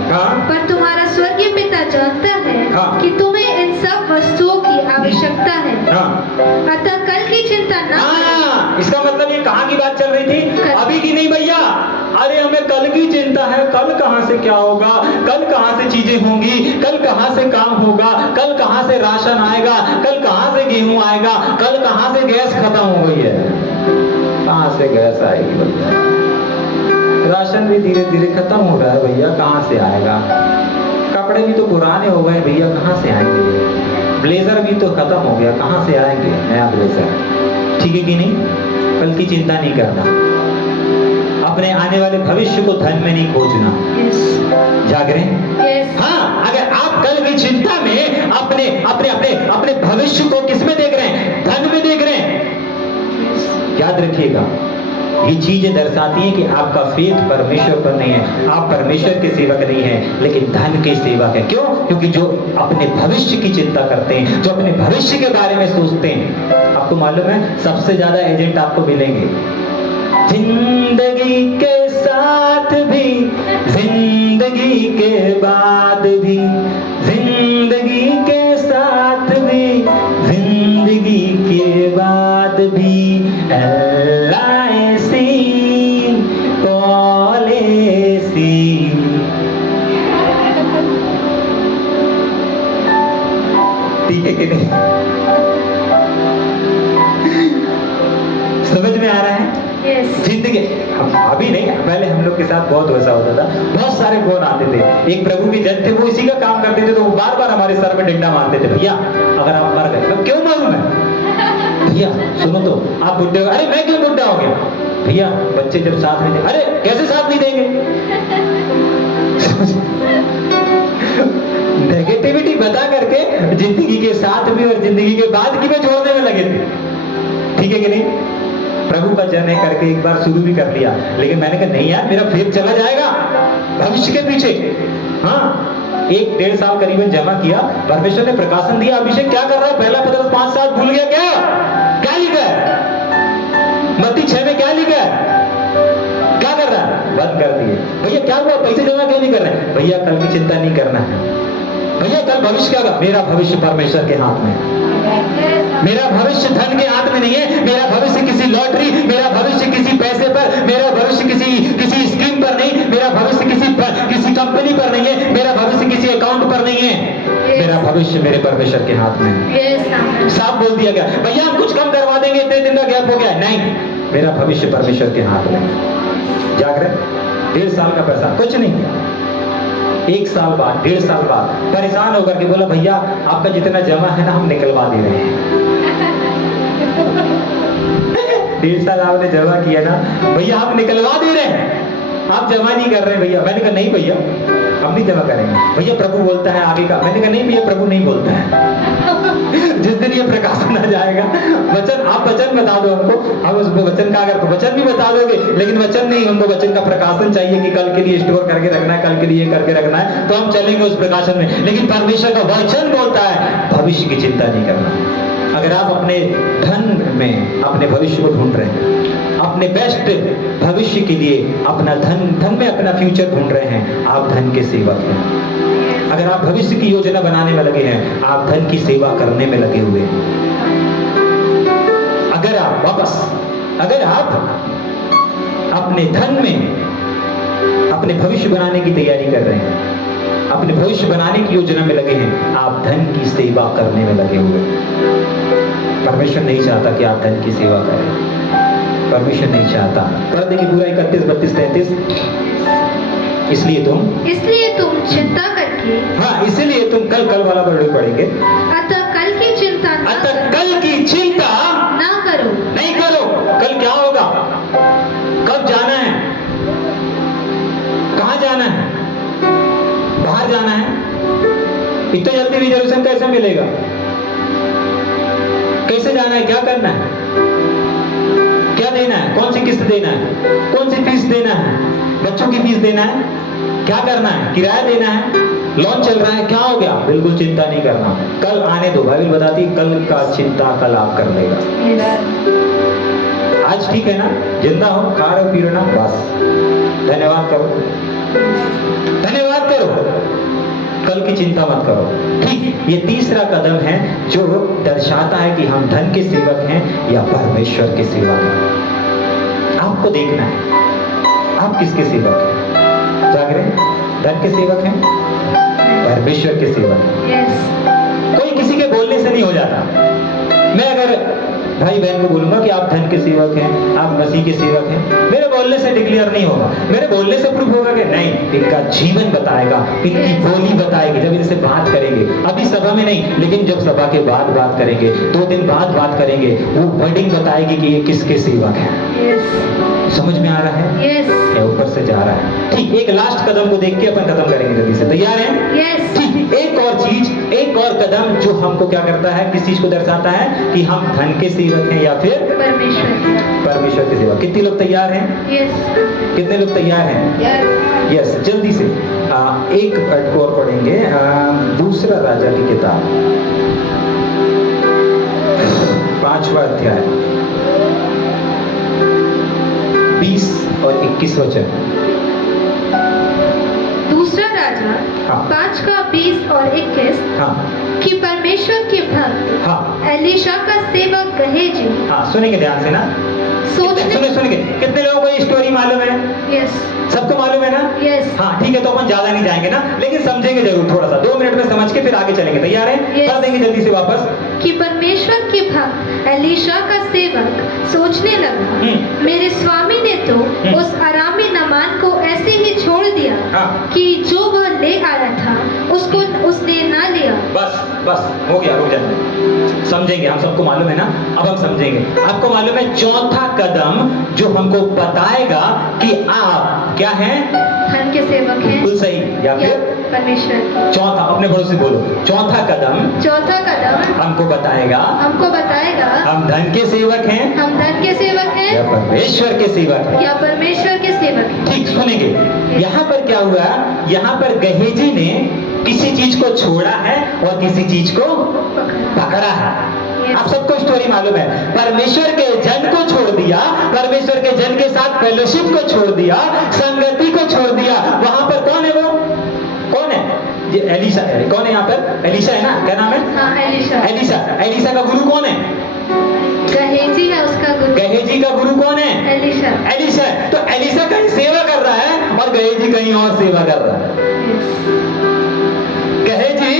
पर तुम्हारा स्वर्गीय पिता जानता है कि तुम्हें इन सब वस्तुओं की आवश्यकता है। अतः कल की चिंता न करो। इसका मतलब ये कहाँ की बात चल रही थी? अभी की नहीं भैया। अरे हमें कल की चिंता है, कल कहाँ से क्या होगा, कल कहाँ से चीजें होंगी, कल कहाँ से काम होगा, कल कहाँ से राशन आएगा, कल कहाँ से गेहूं आएगा, कल कहाँ से गैस खत्म हो गई है। कहाँ से गैस आएगी भैया? राशन भी धीरे धीरे खत्म हो रहा है भैया, कहाँ से आएगा? कपड़े भी तो पुराने हो गए भैया, कहाँ से आएंगे? ब्लेजर भी तो खत्म हो गया, कहाँ से आएंगे नया ब्लेजर? ठीक है कि नहीं? कल की चिंता नहीं करना, अपने आने वाले भविष्य को धन में नहीं खोजना। जाग रहे हैं? हाँ, अगर आप कल की चिंता में अपने अपने अपने अपने भविष्य को किसमें देख रहे हैं? धन में देख रहे हैं। याद रखिएगा, ये चीजें दर्शाती हैं कि आपका फेथ परमेश्वर पर नहीं है, आप परमेश्वर के सेवक नहीं हैं, लेकिन धन के सेवक हैं। क्यों? क्योंकि जो अपने भविष्य की चिंता करते हैं, जो अपने भविष्य के बारे में सोचते हैं, आपको मालूम है सबसे ज्यादा एजेंट आपको मिलेंगे जिंदगी के साथ भी, जिंदगी के बाद भी, जिंदगी के साथ भी, जिंदगी के बाद भी LIC पॉलिसी। ठीक है कि नहीं? समझ में आ रहा है? जिंदगी अभी नहीं, पहले हम लोग के साथ बहुत वैसा होता था, बहुत सारे फोन आते थे। एक प्रभु के जन थे, वो इसी का काम करते थे, तो वो बार बार हमारे सर में डंडा मारते थे, भैया अगर आप मर गए। तो क्यों मरूं मैं? भैया सुनो तो, आप बुढ़े हो। अरे मैं क्यों बुढ़ा हो गया? भैया बच्चे जब साथ में थे। अरे कैसे साथ नहीं देंगे? नेगेटिविटी बता करके जिंदगी के साथ भी और जिंदगी के बाद की में जोड़ने में लगे थे। ठीक है कि नहीं? प्रभु का जन है करके एक बार शुरू भी कर लिया, लेकिन मैंने कहा नहीं यार, मेरा फेथ चला जाएगा भविष्य के पीछे। हाँ, 1-1.5 साल करीबन जमा किया, परमेश्वर ने प्रकाशन दिया। अभिषेक क्या कर रहा है? पहला पत्रस 5:7 भूल गया क्या? क्या लिखा है? मत्ती 6 में क्या लिखा है? क्या कर रहा है? बंद कर दिए। भैया क्या हुआ? पैसे जमा क्यों नहीं कर रहे? भैया कल की चिंता नहीं करना है। भैया कल भविष्य क्या होगा? मेरा भविष्य परमेश्वर के हाथ में। मेरा भविष्य धन के हाथ में नहीं है, मेरा भविष्य किसी लॉटरी, मेरा भविष्य किसी पैसे पर, मेरा भविष्य किसी स्कीम पर नहीं, मेरा भविष्य किसी कंपनी पर नहीं है, मेरा भविष्य किसी अकाउंट पर नहीं है। मेरा भविष्य मेरे परमेश्वर के हाथ में है। साफ बोल दिया गया। भैया हम कुछ कम करवा देंगे, इतने दिन का गैप हो गया। नहीं, मेरा भविष्य परमेश्वर के हाथ में। जागृत 1.5 साल का पैसा कुछ नहीं, 1 साल बाद 1.5 साल बाद परेशान होकर के बोला, भैया आपका जितना जमा है ना, हम निकलवा दे रहे हैं। 1.5 साल आपने जमा किया ना, भैया हम निकलवा दे रहे हैं, आप जमा नहीं कर रहे भैया। मैंने कहा नहीं भैया, हम नहीं जमा करेंगे। भैया प्रभु बोलता है आगे का। मैंने कहा नहीं भैया, प्रभु नहीं बोलता है। जिस दिन ये प्रकाशन आ जाएगा, वचन आप वचन बता दो हमको, हम उस वचन का, अगर वचन भी बता दोगे लेकिन वचन नहीं, हमको वचन का प्रकाशन चाहिए कि कल के लिए स्टोर करके रखना है, कल के लिए करके रखना है, तो हम चलेंगे उस प्रकाशन में। लेकिन परमेश्वर का वचन बोलता है भविष्य की चिंता नहीं करना। अगर आप अपने धन में अपने भविष्य को ढूंढ रहे हैं, अपने बेस्ट भविष्य के लिए अपना धन में अपना फ्यूचर ढूंढ रहे हैं, आप धन के सेवक हैं। अगर आप भविष्य की योजना बनाने में लगे हैं, आप धन की सेवा करने में लगे हुए हैं। अगर आप अपने धन में अपने भविष्य बनाने की तैयारी कर रहे हैं, अपने भविष्य बनाने की योजना में लगे हैं, आप धन की सेवा करने में लगे हुए हैं। परमेश्वर नहीं चाहता कि आप धन की सेवा करें। परमेश्वर नहीं चाहता। पढ़ देंगे पूरा 31, 32, 33। इसलिए तुम चिंता करके, हाँ इसलिए तुम कल वाला वर्ड पढ़ेंगे। अतः कल की चिंता न करो। नहीं करो। कल क्या होगा? कब जाना है? कहाँ जाना है? बाहर जाना है? इतना जल्दी रिजर्वेशन कैसे मिलेगा? कैसे जाना है? क्या करना है? क्या देना है? कौन सी किस्त देना है? कौन सी फीस देना है? बच्चों की फीस देना है? क्या करना है? किराया देना है? लोन चल रहा है? क्या हो गया? बिल्कुल चिंता नहीं करना। कल आने दो। बाइबल बताती है कल का चिंता कल आप कर लेगा। आज ठीक है ना, जिंदा हो, खा रहे हो, पी रहे ना, बस धन्यवाद करो, धन्यवाद करो, कल की चिंता मत करो। ठीक, ये तीसरा कदम है जो दर्शाता है कि हम धन के सेवक हैं या परमेश्वर के सेवक हैं। आपको देखना है आप किसके सेवक हैं। जागरे धन के सेवक हैं, परमेश्वर के सेवक हैं। कोई किसी के बोलने से नहीं हो जाता। मैं अगर भाई बहन को बोलूंगा कि आप धन के सेवक हैं, आप मसीह के सेवक हैं, मेरे बोलने से डिक्लेयर नहीं होगा, मेरे बोलने से प्रूफ होगा कि नहीं, इनका जीवन बताएगा, इनकी बोली बताएगी। जब इनसे बात करेंगे, अभी सभा में नहीं, लेकिन जब सभा के बाद बात करेंगे, 2 दिन बाद बात करेंगे, वो वर्डिंग बताएगी कि ये किसके सेवक है। समझ में आ रहा है? या ऊपर से जा रहा है? ठीक, एक लास्ट कदम को देख के अपन खत्म करेंगे जल्दी से। तैयार हैं? ठीक, एक और चीज, एक और कदम जो हमको क्या करता है, किस चीज को दर्शाता है कि हम धन के सेवक हैं या फिर परमेश्वर के सेवक। कितने लोग तैयार हैं? कितने लोग तैयार हैं? यस, जल्दी से एक को और पढ़ेंगे। दूसरा राजा की किताब 5वां अध्याय 20 और 21 वचन। दूसरा राजा हाँ। 5:20 और 21 हाँ कि परमेश्वर के भक्त हाँ एलीशा का सेवक गहेजी हाँ, सुनेंगे ध्यान से ना, सोचने सुनेंगे। कितने लोगों को ये स्टोरी मालूम है? यस सबको मालूम है ना? यस हाँ ठीक है, तो अपन ज्यादा नहीं जाएंगे ना, लेकिन समझेंगे जरूर थोड़ा सा, 2 मिनट में समझ के फिर आगे चलेंगे। तैयार है? Yes. कर देंगे जल्दी से वापस। कि परमेश्वर के भक्त एलीशा का सेवक सोचने लगा, मेरे स्वामी ने तो उस अरामी नामान को ऐसे ही छोड़ दिया हाँ। कि जो वह ले आया था उसको उसने ना लिया। बस बस हो गया, रुक जाए, समझेंगे। हम सबको मालूम है ना, अब हम समझेंगे। आपको मालूम है चौथा कदम जो हमको बताएगा कि आप क्या हैं? धन के सेवक हैं बिल्कुल सही, या या फिर परमेश्वर। चौथा, अपने बड़ों से बोलो, चौथा कदम हमको बताएगा हमको बताएगा हम धन के सेवक हैं हम धन के सेवक हैं या परमेश्वर के सेवक हैं। या परमेश्वर के सेवक हैं। ठीक सुनेंगे। यहाँ पर क्या हुआ? यहाँ पर गहेजी ने किसी चीज को छोड़ा है और किसी चीज को पकड़ा है। आप सबको स्टोरी मालूम है, परमेश्वर के जन को छोड़ दिया, परमेश्वर के जन के साथ फेलोशिप को छोड़ दिया, संगति को छोड़ दिया। वहां पर कौन है? वो कौन है? ये एलीशा है। कौन है यहाँ पर? एलीशा है ना? क्या नाम है? हाँ, एलीशा। एलीशा। एलीशा का गुरु कौन है? गहेजी है उसका गुरु। गहेजी का गुरु कौन है? एलीशा। एलीशा। तो एलीशा कहीं सेवा कर रहा है और गहेजी कहीं और सेवा कर रहा है। गहेजी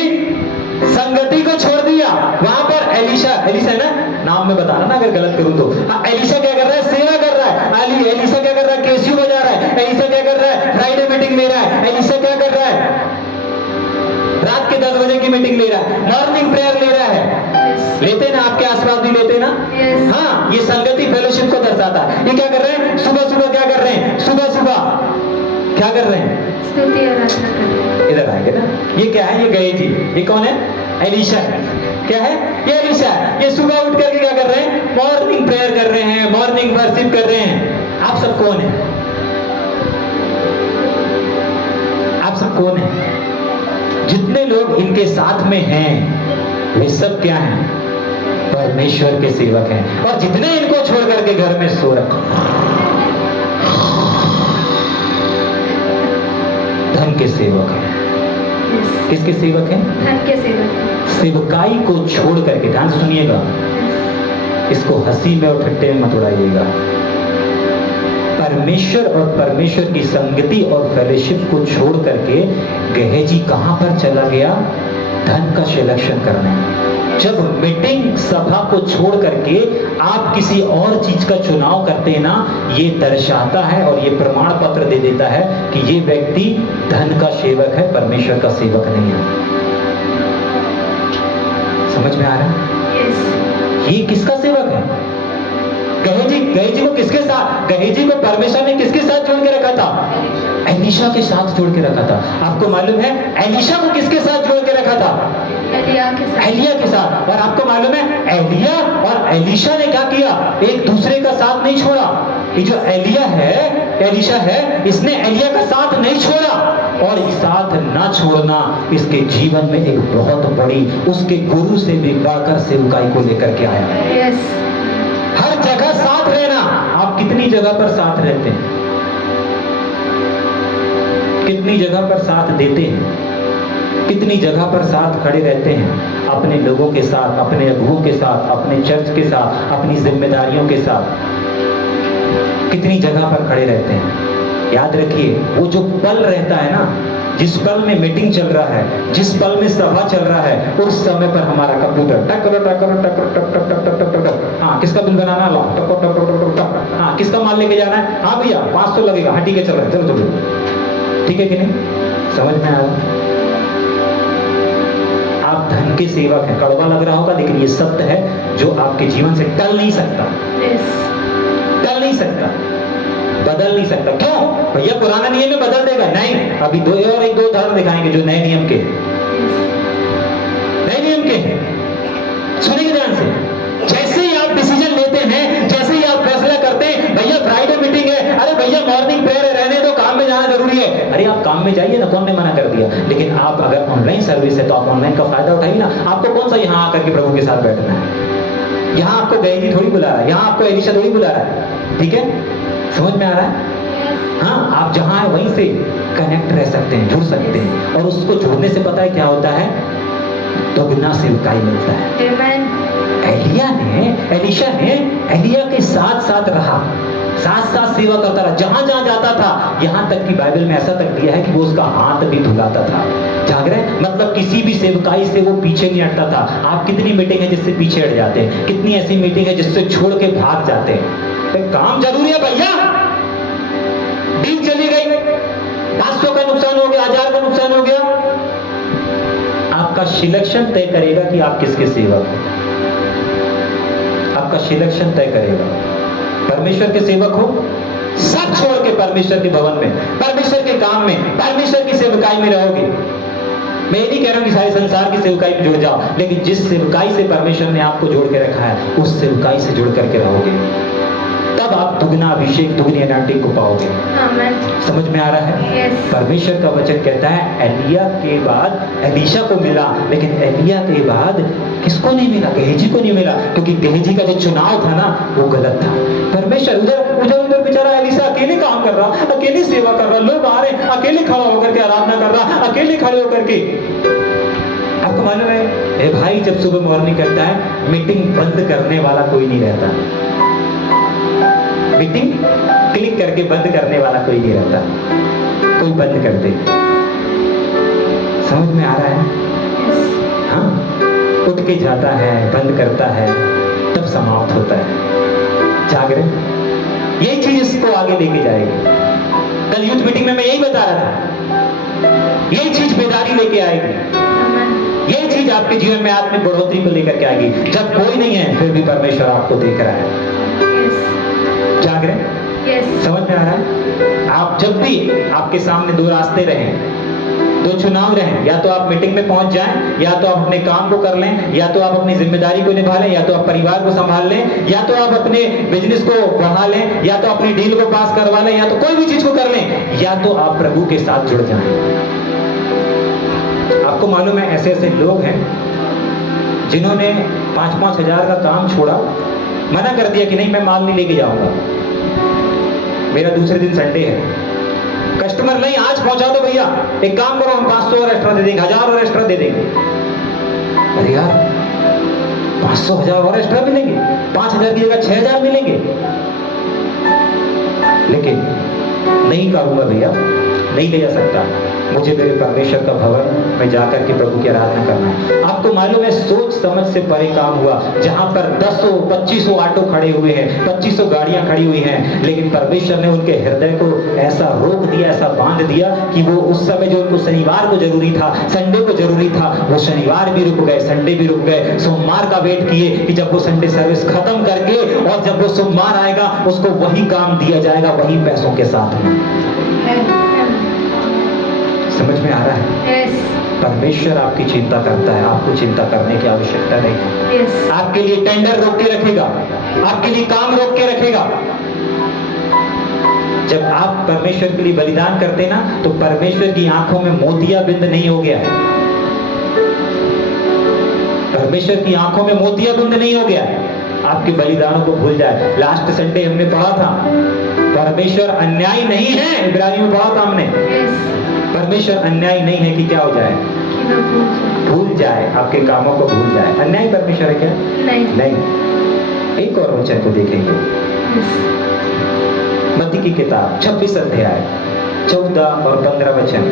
संगति को छोड़ दिया, वहां पर एलीशा है ना, नाम में बता रहा ना अगर गलत करूं तो। हाँ, एलीशा क्या कर रहा है? सेवा कर रहा है। एलीशा क्या कर रहा है? कैसियो बजा रहा है। एलीशा क्या कर रहा है? फ्राइडे मीटिंग ले रहा है। एलीशा क्या कर रहा है? रात के 10 बजे की मीटिंग ले रहा है, मॉर्निंग प्रेयर ले रहा है। लेते ना, आपके आसपास भी लेते ना? हाँ, ये संगति फेलोशिप को दर्शाता है। ये क्या कर रहे हैं? सुबह सुबह क्या कर रहे हैं? सुबह सुबह क्या कर रहे हैं? स्तुति आराधना कर रहे हैं। इधर आएंगे ना। ये क्या है? ये गहेजी। ये कौन है? एलीशा है। क्या है? ये एलीशा है। ये सुबह उठ करके क्या कर रहे हैं? मॉर्निंग प्रेयर कर रहे हैं, मॉर्निंग वर्शिप कर रहे हैं। आप सब कौन है? आप सब कौन है? जितने लोग इनके साथ में हैं वे सब क्या हैं? परमेश्वर के सेवक हैं। और जितने इनको छोड़ करके घर में सो रखे, धन के सेवक हैं। किसके सेवक हैं? धन के सेवक। सेवकाई को छोड़ करके, ध्यान से सुनिएगा, इसको हंसी में और ठट्टे में मत उड़ाइएगा। परमेश्वर और परमेश्वर की संगति और फेलोशिप को छोड़ करके गहेजी कहां पर चला गया? धन का सिलेक्शन करने। जब मीटिंग सभा को छोड़ करके आप किसी और चीज का चुनाव करते हैं ना, ये दर्शाता है और ये प्रमाण पत्र दे देता है कि ये व्यक्ति धन का सेवक है, परमेश्वर का सेवक नहीं है। समझ में आ रहा है? ये किसका सेवक है? गहेजी को किसके साथ? गहेजी को परमेश्वर ने किसके साथ जोड़ के रखा था? एलीशा के साथ जोड़ के रखा था। आपको मालूम है एलीशा को किसके साथ जोड़ के रखा था? एलिया के साथ। और आपको मालूम है एलिया और एलीशा ने क्या किया? एक दूसरे का साथ नहीं छोड़ा। ये जो एलीशा है, इसने एलिया का साथ नहीं छोड़ा। और साथ ना छोड़ना इसके जीवन में एक बहुत बड़ी, उसके गुरु से भी बढ़कर सेवकाई को लेकर के आया। हर जगह साथ रहना। आप कितनी जगह पर साथ रहते हैं? कितनी जगह पर साथ देते हैं? कितनी जगह पर साथ खड़े रहते हैं? अपने लोगों के साथ, अपने अगुओं के साथ, अपने चर्च के साथ, अपनी जिम्मेदारियों के साथ कितनी जगह पर खड़े रहते हैं? याद रखिए, वो जो पल रहता है ना, जिस पल में मीटिंग चल रहा है, जिस पल में सभा चल रहा है, उस समय पर हमारा कंप्यूटर टक टक टक टक टक टक टक टक टक, हाँ किसका बिल बनाना ला, टक टक टक टक टक, हाँ किसका माल लेके जाना है, हाँ भैया 500 लगेगा, हाँ ठीक है चल रहा है, चलो चलो, ठीक है कि नहीं? समझ में आ रहा? आप धन के सेवक हैं। कड़वा लग रहा होगा लेकिन ये सत्य है जो आपके जीवन से टल नहीं सकता, टल नहीं सकता, बदल नहीं सकता। क्यों भैया? पुराना नियम में बदल देगा? नहीं। अभी एक दो उदाहरण दिखाएंगे जो नए नियम के सुनिए ध्यान से। जैसे ही आप डिसीजन लेते हैं, जैसे ही आप फैसला करते हैं, भैया फ्राइडे मीटिंग है, अरे भैया मॉर्निंग प्रेयर है, रहने दो, काम में जाना जरूरी है, अरे आप काम में जाइए ना, कौन ने मना कर दिया? लेकिन आप अगर ऑनलाइन सर्विस है तो आप ऑनलाइन का फायदा उठाइए ना। आपको कौन सा यहाँ आकर के प्रभु के साथ बैठना है? यहाँ आपको गहेजी थोड़ी बुला रहा है, यहाँ आपको एलीशा थोड़ी बुला रहा है, ठीक है? समझ में आ रहा है? हाँ, आप जहां है वहीं से कनेक्ट रह सकते हैं, जुड़ सकते हैं। और उसको जुड़ने से पता है क्या होता है? दोगुना सेवकाई मिलता है। Amen. एलिशा ने एलिया के साथ साथ रहा, साथ साथ सेवा करता रहा, जहां जहां जाता था। यहां तक कि बाइबल में ऐसा तक दिया है कि वो उसका हाथ भी धुलाता था। जाग रहे? मतलब किसी भी सेवकाई से वो पीछे नहीं हटता था। आप कितनी मीटिंग है जिससे पीछे हट जाते हैं? कितनी ऐसी मीटिंग है जिससे छोड़ के भाग जाते हैं? तो काम जरूरी है भैया। डील चली गई, 500 का नुकसान हो गया, 1000 का नुकसान हो गया। आपका सिलेक्शन तय करेगा कि आप किसके सेवक हो। आपका सिलेक्शन तय करेगा। परमेश्वर के सेवक हो, सब छोड़ के परमेश्वर के भवन में, परमेश्वर के काम में, परमेश्वर की सेवकाई में रहोगे। मैं ये नहीं कह रहा हूं कि सारे संसार की सेवकाई में जुड़ जाओ, लेकिन जिस सेवकाई से परमेश्वर ने आपको जोड़ के रखा है, उस सेवकाई से जुड़ करके रहोगे, तब आप दुगना अभिषेक, दुगनी अनाउंटिंग को पाओगे। Amen. समझ में आ रहा है? Yes. परमेश्वर का वचन कहता है एलिया के बाद एलीशा को मिला, लेकिन एलिया के बाद किसको नहीं मिला? गेहजी को नहीं मिला, क्योंकि गेहजी का जो चुनाव था ना, वो गलत था। परमेश्वर उधर बेचारा एलीशा अकेले काम कर रहा, अकेले सेवा कर रहा, लोग आ रहे, अकेले खड़ा होकर के आराधना कर रहा, अकेले खड़े होकर के। आपको मालूम है, ए भाई, जब सुबह मॉर्निंग करता है, मीटिंग बंद करने वाला कोई नहीं रहता। मीटिंग क्लिक करके बंद करने वाला कोई नहीं रहता, कोई बंद कर दे। समझ में आ रहा है? हाँ, उठ के जाता है, बंद करता है, तब समाप्त होता है। जागरण, यही चीज इसको आगे लेके जाएगी। कल यूथ मीटिंग में मैं यही बता रहा था, यही चीज बेदारी लेके आएगी, यही चीज आपके जीवन में आत्मिक बढ़ोतरी को लेकर के आएगी। जब कोई नहीं है, फिर भी परमेश्वर आपको देख रहा है। जागरण, समझ में आ रहा है? आप जब भी, आपके सामने दो रास्ते रहें, दो चुनाव रहें, या तो आप मीटिंग में पहुंच जाएं, या तो आप अपने काम को कर लें, या तो आप अपनी जिम्मेदारी को निभा लें, या तो आप परिवार को संभाल लें, या तो आप अपने बिजनेस को बढ़ा लें, या तो अपनी डील को पास करवा लें, या तो कोई भी चीज को कर लें, या तो आप प्रभु के साथ जुड़ जाएं। आपको मालूम है, ऐसे ऐसे लोग हैं जिन्होंने 5-5 हजार का काम छोड़ा, मना कर दिया कि नहीं, मैं माल नहीं लेके जाऊंगा, मेरा दूसरे दिन संडे है। कस्टमर नहीं, आज पहुंचा दो भैया, एक काम करो, हम 500 और एक्स्ट्रा दे देंगे, 1000 और एक्स्ट्रा दे देंगे। अरे यार, 500 1000 और एक्स्ट्रा मिलेंगे, 5000 की जगह 6000 मिलेंगे, लेकिन नहीं करूंगा भैया, नहीं ले जा सकता, मुझे मेरे परमेश्वर का भवन में जाकर के प्रभु की आराधना करना है। आपको मालूम है, सोच समझ से परे काम हुआ, जहां पर 10-25 ऑटो खड़े हुए हैं, 25 गाड़ियां खड़ी हुई हैं, लेकिन परमेश्वर ने उनके हृदय को ऐसा रोक दिया, ऐसा बांध दिया कि वो उस समय जो उनको शनिवार को जरूरी था, संडे को जरूरी था, वो शनिवार भी रुक गए, संडे भी रुक गए, सोमवार का वेट किए कि जब वो संडे सर्विस खत्म करके, और जब वो सोमवार आएगा, उसको वही काम दिया जाएगा, वही पैसों के साथ में। समझ में आ रहा है? Yes. परमेश्वर आपकी चिंता करता है, आपको चिंता करने की आवश्यकता नहीं। Yes. आपके लिए टेंडर रोक के रखेगा, आपके लिए काम रोक के रखेगा। जब आप परमेश्वर के लिए बलिदान करते ना, तो परमेश्वर की आंखों में मोतियाबिंद नहीं हो गया है। परमेश्वर की आंखों में मोतियाबिंद नहीं हो गया है। आपके बलिदानों को भूल जाए। लास्ट संडे हमने पढ़ा था, परमेश्वर अन्याय नहीं है, इब्रानियों में पढ़ा था हमने। Yes. परमेश्वर अन्याय नहीं है कि क्या हो जाए, भूल जाए, आपके कामों को भूल जाए। अन्याय परमेश्वर है क्या? नहीं। एक और वचन को देखेंगे, मत्ती की किताब 26 अध्याय 14 और 15 वचन,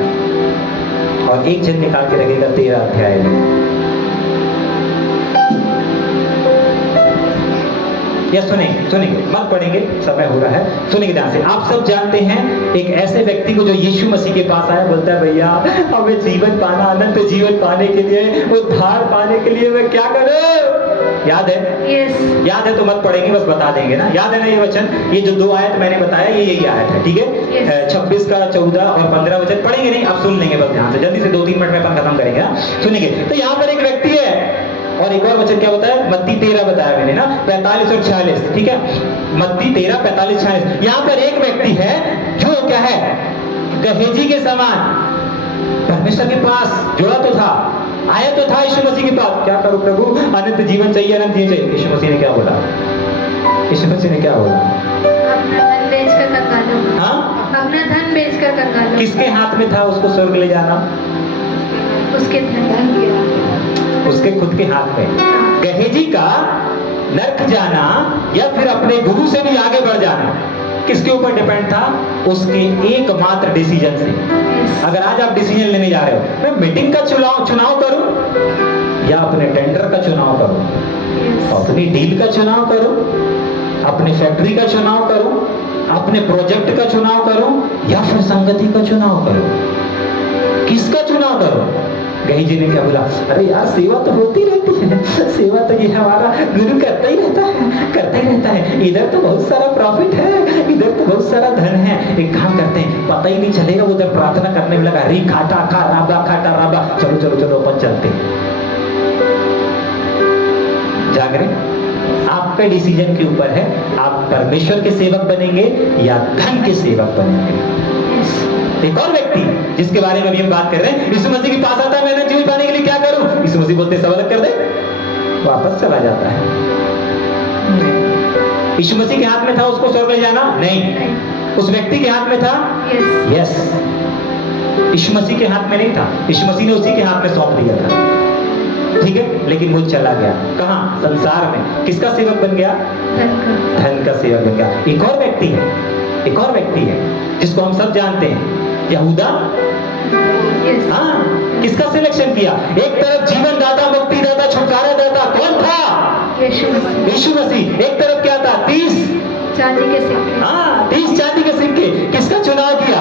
और एक जन निकाल के रखेगा 13 अध्याय में। या सुनेंगे, मत पढ़ेंगे, समय हो रहा है, सुनेंगे ध्यान से। आप सब जानते हैं एक ऐसे व्यक्ति को जो यीशु मसीह के पास आया, बोलता है, भैया हमें जीवन पाना, अनंत जीवन पाने के लिए, उद्धार पाने के लिए मैं क्या करूं? याद है? Yes. याद है तो मत पढ़ेंगे, बस बता देंगे ना। याद है ना ये वचन? ये जो 2 आयत मैंने बताया, ये यही आयत है, ठीक है? Yes. 26 का 14 और 15 वचन पढ़ेंगे नहीं, आप सुन लेंगे बस ध्यान से, जल्दी से 2-3 मिनट में अपन खत्म करेंगे। सुनेंगे। तो यहाँ पर एक व्यक्ति है, और एक और वचन क्या बताया? मत्ती 13 बताया मैंने ना, 45 और 46, ठीक है? मत्ती 13, 45, 46। यहाँ पर एक व्यक्ति है जो क्या है, गेहजी के समान परमेश्वर के पास जुड़ा तो था, आया तो था यीशु मसीह के पास। क्या करूं प्रभु, अनंत जीवन चाहिए, अनंत जीवन चाहिए। यीशु मसीह ने क्या बोला? यीशु मसीह ने क्या बोला? अपना धन बेचकर कंगालों को, हाँ? अपना धन बेचकर कंगालों को। किसके हाथ में था उसको स्वर्ग ले जाना? उसके धन के, उसके खुद के हाथ में। गहेजी का नरक जाना या फिर अपने गुरु से भी आगे बढ़ जाना किसके ऊपर डिपेंड था? उसके एकमात्र डिसीजन से। अगर आज आप डिसीजन लेने जा रहे हो, मैं मीटिंग का चुनाव करूं या अपने टेंडर का चुनाव करूं, अपनी डील का चुनाव करूं, अपने फैक्ट्री का चुनाव करूं, अपने प्रोजेक्ट का चुनाव करूं या फिर संगति का चुनाव करूं, किसका चुनाव करूं? गही जी ने क्या बोला? अरे यार सेवा तो होती रहती है, सेवा तो ये हमारा गुरु करता ही रहता है, इधर तो बहुत सारा प्रॉफिट है, इधर तो बहुत सारा धन है, एक काम करते हैं, पता ही नहीं चलेगा, उधर प्रार्थना करने में लगा, री खाटा खा राबा, चलो अपन चलते हैं। जागरे आपके डिसीजन के ऊपर है, आप परमेश्वर के सेवक बनेंगे या धन के सेवक बनेंगे। एक और व्यक्ति जिसके बारे में अभी हम बात कर रहे हैं, यीशु मसीह के पास आता है, मैंने जीवन पाने के लिए क्या करूं? यीशु मसीह बोलते सब अलग कर दे, वापस चला जाता है। यीशु मसीह के हाथ में था उसको स्वर्ग ले जाना? नहीं। उस व्यक्ति के हाथ में था? यस। यीशु मसीह के हाथ में नहीं था, यीशु मसीह ने उसी के हाथ में सौंप दिया था, ठीक है, लेकिन वो चला गया कहां? संसार में। किसका सेवक बन गया? धन का सेवक बन गया। एक और व्यक्ति है जिसको हम सब जानते हैं, यहूदा। हाँ, किसका सिलेक्शन किया? एक तरफ जीवन दाता, मुक्ति दाता, छुटकारा दाता, कौन था? यीशु मसीह। एक तरफ क्या था? 30 चांदी के सिक्के। हाँ, 30 चांदी के सिक्के। किसका चुनाव किया?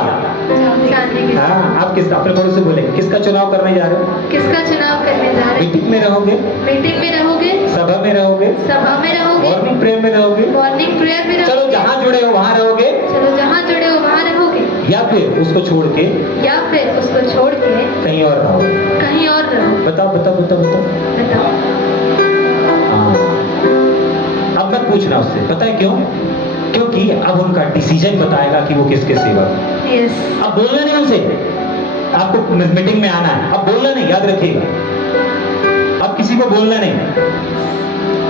चांदी के। हाँ, आप किसका? अपने पड़ोस से बोले, किसका चुनाव करने जा रहे हो? किसका चुनाव करने जा रहे हैं? मीटिंग में रहोगे, सभा में रहोगे, मॉर्निंग प्रेयर में रहोगे, चलो जहाँ जुड़े हो वहाँ रहोगे, या फिर उसको छोड़ के कहीं और रहो। बताओ। अब मत पूछना उससे, पता है क्यों? क्योंकि अब उनका डिसीजन बताएगा कि वो किसके सेवक। अब बोलना नहीं उनसे, आपको मीटिंग में आना है, अब बोलना नहीं, याद रखिएगा। अब किसी को बोलना नहीं,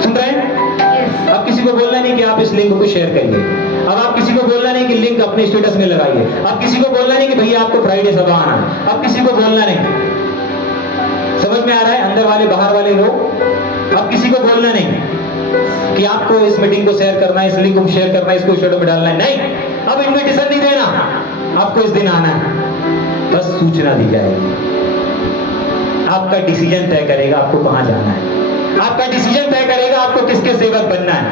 सुन रहे हैं? अब किसी को बोलना नहीं कि आप इस लिंक को शेयर करिए। अब आप किसी को बोलना नहीं कि लिंक अपने स्टेटस में लगाइए। अब किसी को बोलना नहीं कि भैया आपको फ्राइडे सभा आना है। अब किसी को बोलना नहीं। समझ में आ रहा है? अंदर वाले बाहर वाले लोग, अब किसी को बोलना नहीं कि आपको इस मीटिंग को शेयर करना है, इस लिंक को शेयर करना है, इसको स्टेटस में डालना है। नहीं, अब इन्विटेशन नहीं देना, आपको इस दिन आना है, बस सूचना दी जाएगी। आपका डिसीजन तय करेगा आपको कहां जाना है। आपका डिसीजन तय करेगा आपको किसके सेवक बनना है।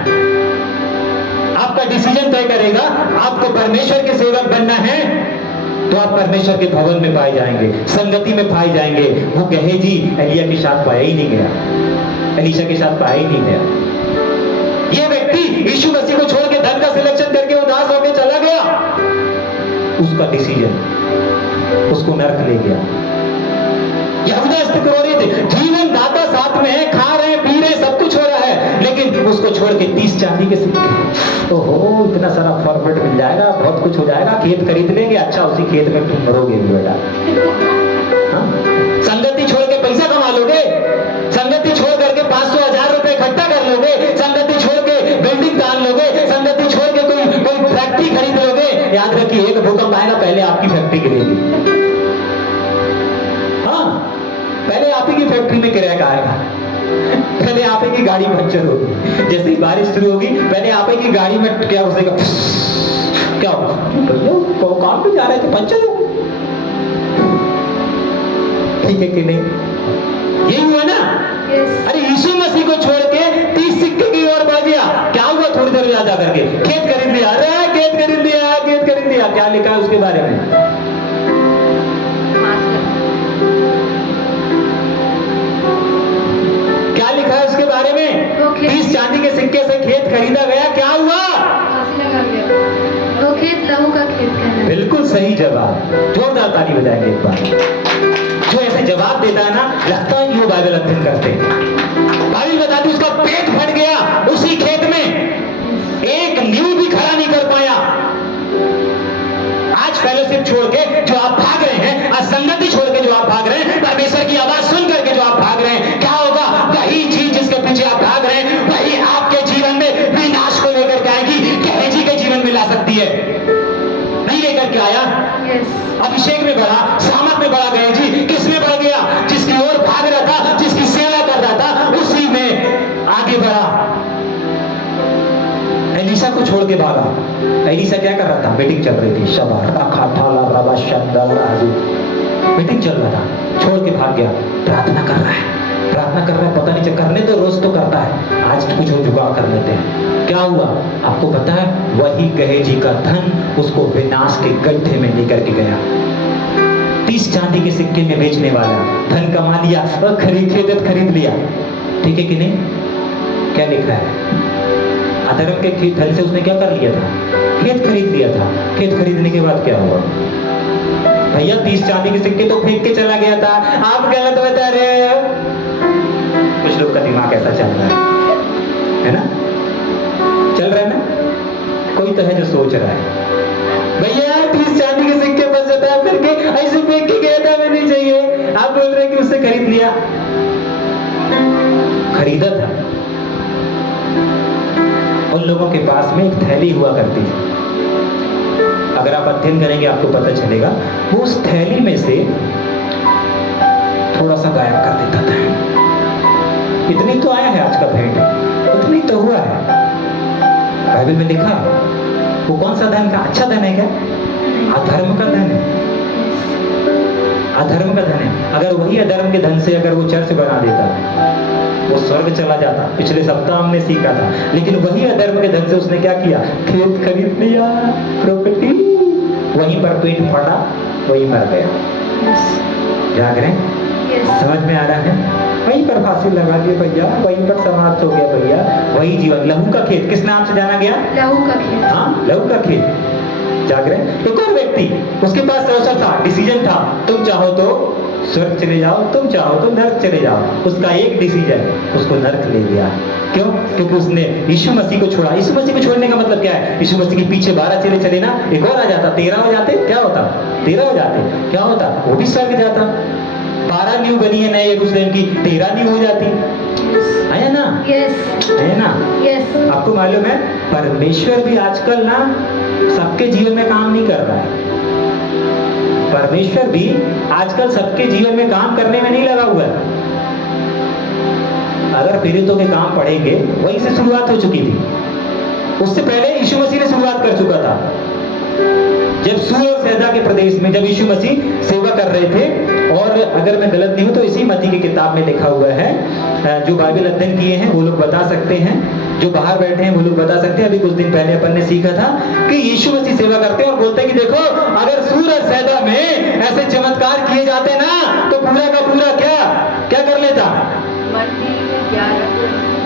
आपका डिसीजन तय करेगा आपको परमेश्वर के सेवक बनना है, तो आप परमेश्वर के भवन में पाए जाएंगे, संगति में पाए जाएंगे। वो गहेजी एलिया के साथ पाया ही नहीं गया, एलीशा के साथ पाया ही नहीं गया। ये व्यक्ति यीशु मसीह को छोड़ के धन का सिलेक्शन करके उदास होकर चला गया। उसका डिसीजन उसको नरक ले गया। यहूदा इस्करियोती, जीवन दाता साथ में है, खा रहे पी रहे सब कुछ हो रहा है, लेकिन उसको छोड़ के 30 चांदी के सिक्के। ओहो, इतना सारा फॉर्मेट मिल जाएगा, बहुत कुछ हो जाएगा, खेत खरीद लेंगे, अच्छा उसी खेत में तुम मरोगे भी बेटा। हाँ? संगति छोड़ के पैसा कमा लोगे, संगति छोड़ करके 500,000 रुपए इकट्ठा कर लोगे, संगति छोड़ के बिल्डिंग तान लोगे, संगति छोड़ के कोई फैक्ट्री खरीद लोगे। याद रखिए, एक भूकंप आएगा पहले आपकी फैक्ट्री गिरेगी। पहले आप ही की फैक्ट्री में क्रैक आएगा, पहले आप ही की गाड़ी पंचर होगी, जैसे ही बारिश शुरू होगी पहले आप ही की गाड़ी में क्या हो जाएगा, क्या होगा, काम पे जा रहे थे पंचर हो, ठीक है कि नहीं? यही हुआ ना? अरे यीशु मसीह को छोड़ के 30 सिक्के की ओर बढ़ गया। क्या हुआ? थोड़ी देर जा करके खेत खरीद लिया। अरे खेत खरीद लिया, क्या लिखा है उसके बारे में? क्या लिखा है उसके बारे में? 30 चांदी के सिक्के से खेत खरीदा गया, क्या हुआ? वो खेत लहू का खेत है। बिल्कुल सही जवाब, जोरदार ताली बजाएंगे एक बार। जो ऐसे जवाब देता है ना, लगता है कि वो बाइबल अध्ययन करते हैं। बाइबल बताती उसका पेट फट गया उसी खेत में, एक नींव भी खड़ा नहीं कर पाया। आज फेलोशिप छोड़ के जो आप भाग रहे हैं, आज संगति छोड़ के जो आप भाग रहे हैं, परमेश्वर की आवाज सुन करके जो आप भाग रहे हैं, क्या होगा? वही चीज जिसके पीछे आप भाग रहे हैं, वही आपके जीवन में विनाश को लेकर एलीशा को छोड़ के भागा। एलीशा क्या कर रहा था? मीटिंग चल रही थी। मीटिंग चल रहा था, छोड़ के भाग गया। प्रार्थना कर रहा है, प्रार्थना कर रहा है, पता नहीं चल, करने तो रोज तो करता है, आज कुछ और जुगाड़ कर लेते हैं। क्या हुआ आपको पता है? वही गहेजी का धन उसको विनाश के गड्ढे में लेकर के गया। 30 चांदी के सिक्के में बेचने वाला धन कमा लिया और खरीद लिया। ठीक है कि नहीं? क्या लिखा है? अधर्म के धन से उसने क्या कर लिया था? खेत खरीद लिया था। खेत खरीदने के बाद क्या हुआ भैया? 30 चांदी के सिक्के तो फेंक के चला गया था। आप गलत बता रहे हो। कुछ लोग का दिमाग ऐसा चल रहा है ना? चल रहा है ना? कोई तो है जो सोच रहा है भैया 30 चांदी के सिक्के बच जाता है करके ऐसे फेंक के गया था, मैं नहीं चाहिए। आप बोल रहे हैं कि उससे खरीद लिया। खरीदा था। उन लोगों के पास में एक थैली हुआ करती थी। अगर आप अध्ययन करेंगे आपको पता चलेगा, वो उस थैली में से थोड़ा सा गायब कर देता था। इतनी तो आया है आज का भेंट, उतनी तो हुआ है। बाइबल में लिखा है वो कौन सा धन का? अच्छा धन है क्या? अधर्म का धन है। अधर्म का धन है। अगर वही अधर्म के धन से अगर वो चर्च बना देता, वो स्वर्ग चला जाता। पिछले सप्ताह हमने सीखा था। लेकिन वही अधर्म के धन से उसने क्या किया? खेत खरीद लिया, प्रॉपर्टी, वहीं पर पेट फटा, वहीं मर गया। जाग रहे हैं? समझ में आ रहा है? वहीं पर फांसी लगा दी भैया, वहीं पर समाप्त हो गया भैया। वही जीवन, लहू का खेत। किस नाम से जाना गया? लहू का खेत। हाँ, लहू का खेत। जाग रहे हैं? एक और व्यक्ति, उसके पास अवसर था, डिसीजन था। तुम चाहो तो स्वर्ग चले जाओ, तुम चाहो तो नर्क चले जाओ। उसका एक डिसीजन, उसको नर्क ले लिया। क्यों? क्योंकि उसने यीशु मसीह को छोड़ा। यीशु मसीह को छोड़ने का मतलब क्या है? यीशु मसीह के पीछे 12 चेले चले ना, एक और आ जाता, 13 हो जाते। क्या होता? 13 हो जाते। क्या होता? वो भी स्वर्ग जाता। 12 न्यू बनी है नए यरूशलेम की, 13 न्यू हो जाती है ना? है ना? आपको मालूम है परमेश्वर भी आजकल ना सबके जीवन में काम नहीं कर रहा है। परमेश्वर भी आजकल सबके जीवन में काम करने में नहीं लगा हुआ है। अगर पीड़ितों के काम पढ़ेंगे, वहीं से शुरुआत हो चुकी थी। उससे पहले यीशु मसीह ने शुरुआत कर चुका था। जब सूर और सैदा के प्रदेश में जब यीशु मसीह सेवा कर रहे थे, और अगर मैं गलत नहीं हूं तो इसी मत्ती की किताब में लिखा हुआ है, जो बाइबल अध्ययन किए हैं वो लोग बता सकते हैं, जो बाहर बैठे हैं वो लोग बता सकते हैं। अभी कुछ दिन पहले अपन ने सीखा था कि यीशु मसीह सेवा करते हैं और बोलते हैं कि देखो अगर सूर और सैदा में ऐसे चमत्कार किए जाते ना तो पूरा का पूरा क्या कर लेता?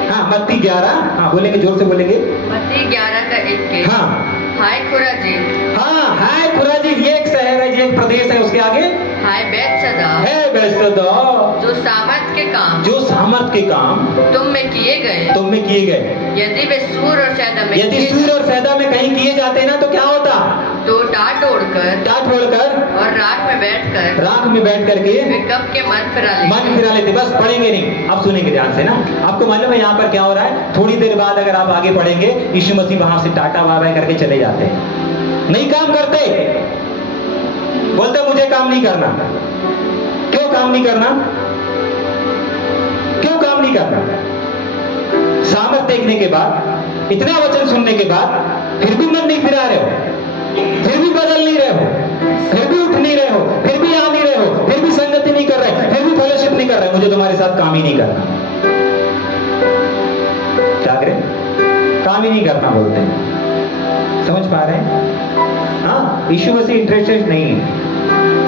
हाँ, मत्ती 11। हाँ बोलेंगे, जोर से बोलेंगे। मत्ती 11 का 1। हाँ, हाय खुराजीन। हाँ, हाय खुराजीन, ये एक शहर है, ये एक प्रदेश है। उसके आगे हाय बैतसैदा। है बैतसैदा, जो सामर्थ के काम तुम में किए गए। यदि वे सूर और सैदा में कहीं किए जाते ना तो क्या होता? तो टाट ओढ़कर और राख में बैठ करके वे कब के मन फिरा लेते। बस पढ़ेंगे नहीं, अब सुनेंगे ध्यान से ना। आपको मालूम है यहाँ पर क्या हो रहा है? थोड़ी देर बाद अगर आप आगे पढ़ेंगे, यीशु मसीह वहां से टाटा बाय बाय करके चले जाते हैं। नहीं काम करते, बोलते मुझे काम नहीं करना। क्यों काम नहीं करना? सामर्थ देखने के बाद, इतना वचन सुनने के बाद फिर भी मन नहीं फिरा रहे हो, फिर भी बदल नहीं रहे हो, फिर भी उठ नहीं रहे हो, फिर भी आ नहीं रहे हो, फिर भी संगति नहीं कर रहे, फिर भी फेलोशिप नहीं कर रहे, मुझे तुम्हारे साथ काम ही नहीं करना। क्या करें? काम ही नहीं करना बोलते हैं। समझ पा रहे हैं? हाँ, यीशु मसीह इंटरेस्टेड नहीं है।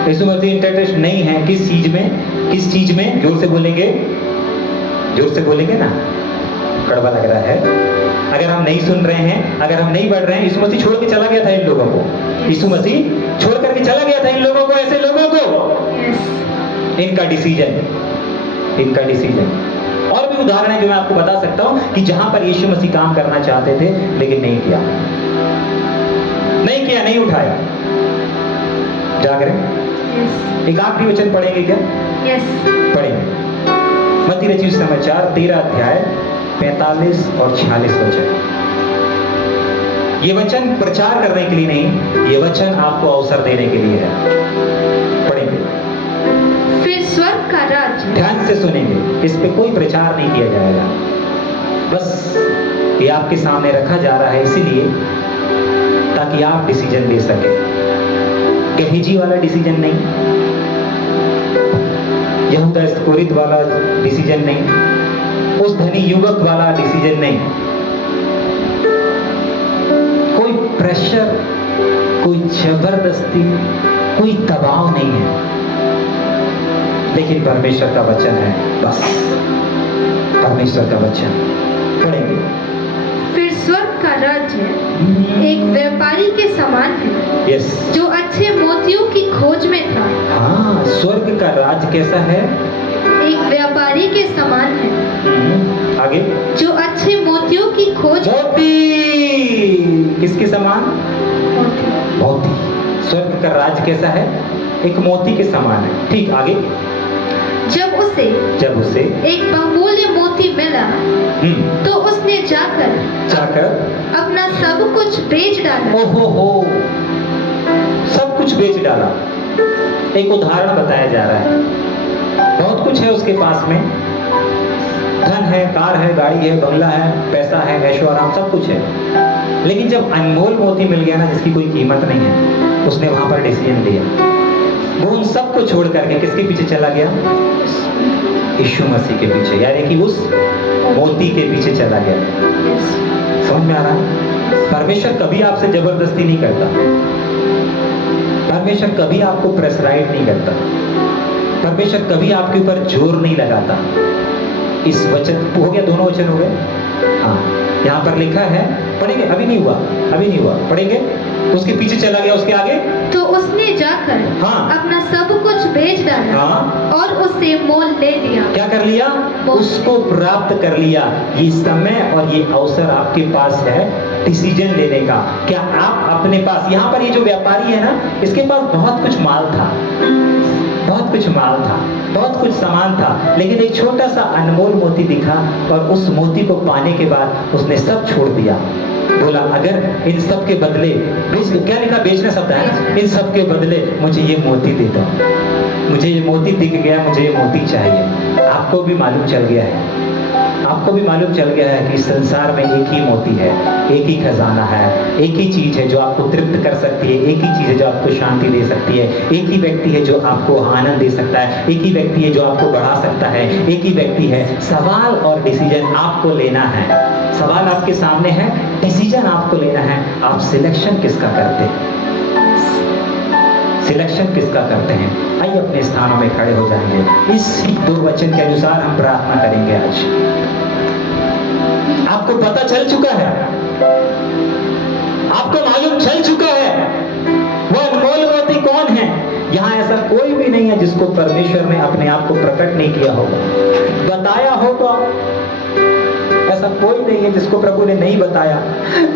यीशु मसीह इंटरेस्टेड नहीं है किस चीज में? जोर से बोलेंगे ना, कड़वा लग रहा है। अगर हम नहीं सुन रहे हैं, अगर हम नहीं बढ़ रहे हैं, यीशु मसीह छोड़ के चला गया था इन लोगों को। यीशु मसीह छोड़ करके चला गया था इन लोगों को, ऐसे लोगों को। इनका डिसीजन। और भी उदाहरण है जो मैं आपको बता सकता हूं कि जहां पर यीशु मसीह काम करना चाहते थे लेकिन नहीं किया, नहीं उठाया। जाग रहे? एक आखिरी वचन पढ़ेंगे क्या? पढ़ेंगे। मत्ती रचित समाचार 13 अध्याय 45 और 46 वचन। ये वचन प्रचार करने के लिए नहीं, ये वचन आपको अवसर देने के लिए है। पढ़ेंगे। फिर स्वर्ग का राज्य, ध्यान से सुनेंगे, इस पे कोई प्रचार नहीं किया जाएगा, बस ये आपके सामने रखा जा रहा है इसीलिए ताकि आप डिसीजन ले सके। गहेजी वाला डिसीजन नहीं, यहूदा इस्करियोत वाला डिसीजन नहीं, उस धनी युवक वाला डिसीजन नहीं। कोई प्रेशर, कोई जबरदस्ती, कोई दबाव नहीं है, लेकिन परमेश्वर का वचन है, बस परमेश्वर का वचन। पढ़ेंगे। फिर स्वर्ग का राज्य एक व्यापारी के समान है, यस, जो अच्छे मोतियों की खोज में था। हाँ, स्वर्ग का राज कैसा है? एक व्यापारी के समान है, आगे, जो अच्छे मोतियों की खोज। मोती किसके समान? मोती। स्वर्ग का राज कैसा है? एक मोती के समान है। ठीक, आगे। जब उसे एक बहुमूल्य मोती मिला तो उसने जाकर अपना सब कुछ बेच डाला। ओहो, सब कुछ बेच डाला। एक उदाहरण बताया जा रहा है। बहुत कुछ है उसके पास में, धन है, कार है, गाड़ी है, बंगला है, पैसा है, ऐशो आराम, सब कुछ है। लेकिन जब अनमोल मोती मिल गया ना, जिसकी कोई कीमत नहीं है, उसने वहां पर डिसीजन लिया। वो उन सब को छोड़ करके किसके पीछे चला गया? यीशु मसीह के पीछे, यानी कि उस मोती के पीछे चला गया। समझ में आ रहा है? परमेश्वर कभी आपसे जबरदस्ती नहीं करता, परमेश्वर कभी आपको प्रेशराइज नहीं करता, परमेश्वर कभी आपके ऊपर जोर नहीं लगाता। इस वचन हो गया, दोनों वचन हो गए। हाँ, यहाँ पर लिखा है, पढ़ेंगे? अभी नहीं हुआ, पढ़ेंगे। तो उसके पीछे चला गया, उसके आगे। तो उसने जाकर अपना सब कुछ बेच डाला और उससे मोल ले लिया। क्या कर लिया? उसको प्राप्त कर लिया। ये समय और ये अवसर आपके पास है डिसीजन लेने का। क्या आप अपने पास, यहाँ पर ये जो व्यापारी है ना, इसके पास बहुत कुछ माल था, बहुत कुछ सामान था, लेकिन एक छोटा सा अनमोल मोती दिखा और उस मोती को पाने के बाद उसने सब छोड़ दिया। बोला, अगर इन सब के बदले, क्या लिखा? बेचना शब्द है। इन सब के बदले मुझे ये मोती दे दो, मुझे ये मोती दिख गया, मुझे ये मोती चाहिए। आपको भी मालूम चल गया है कि इस संसार में एक ही मोती है, एक ही खजाना है, एक ही चीज है जो आपको तृप्त कर सकती है, एक ही चीज है जो आपको शांति दे सकती है, एक ही व्यक्ति है जो आपको आनंद दे सकता है, एक ही व्यक्ति है जो आपको बढ़ा सकता है, एक ही व्यक्ति है। सवाल और डिसीजन आपको लेना है। सवाल आपके सामने है, डिसीजन आपको लेना है। आप सिलेक्शन किसका करते हैं? आइए अपने स्थानों में खड़े हो जाएंगे। इस दो वचन के अनुसार हम प्रार्थना करेंगे। आज आपको पता चल चुका है, आपको मालूम चल चुका है वो अनमोल मोती कौन है। यहाँ ऐसा कोई भी नहीं है जिसको परमेश्वर ने अपने आप को प्रकट नहीं किया होगा, बताया होगा। ऐसा कोई नहीं है जिसको प्रभु ने नहीं बताया।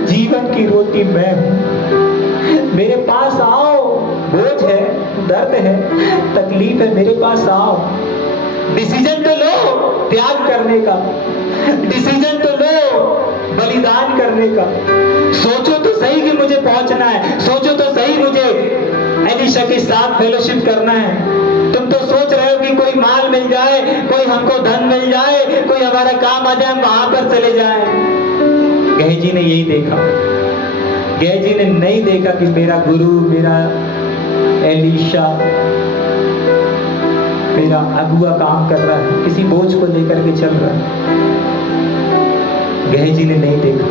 जीवन की रोटी मैं हूं, मेरे पास आओ। बोझ है, दर्द है, तकलीफ है, मेरे पास आओ। डिसीजन तो लो त्याग करने का, डिसीजन तो लो बलिदान करने का। सोचो तो सही कि मुझे पहुंचना है, सोचो तो सही मुझे एलिशा के साथ फेलोशिप करना है। तुम तो सोच रहे हो कि कोई माल मिल जाए, कोई हमको धन मिल जाए, कोई हमारा काम आ जाए, हम वहां पर चले जाए। गहेजी ने यही देखा। गहेजी ने नहीं देखा कि मेरा गुरु, मेरा एलिशा, मेरा अगुआ काम कर रहा है, किसी बोझ को लेकर के चल रहा है। गहेजी ने नहीं देखा।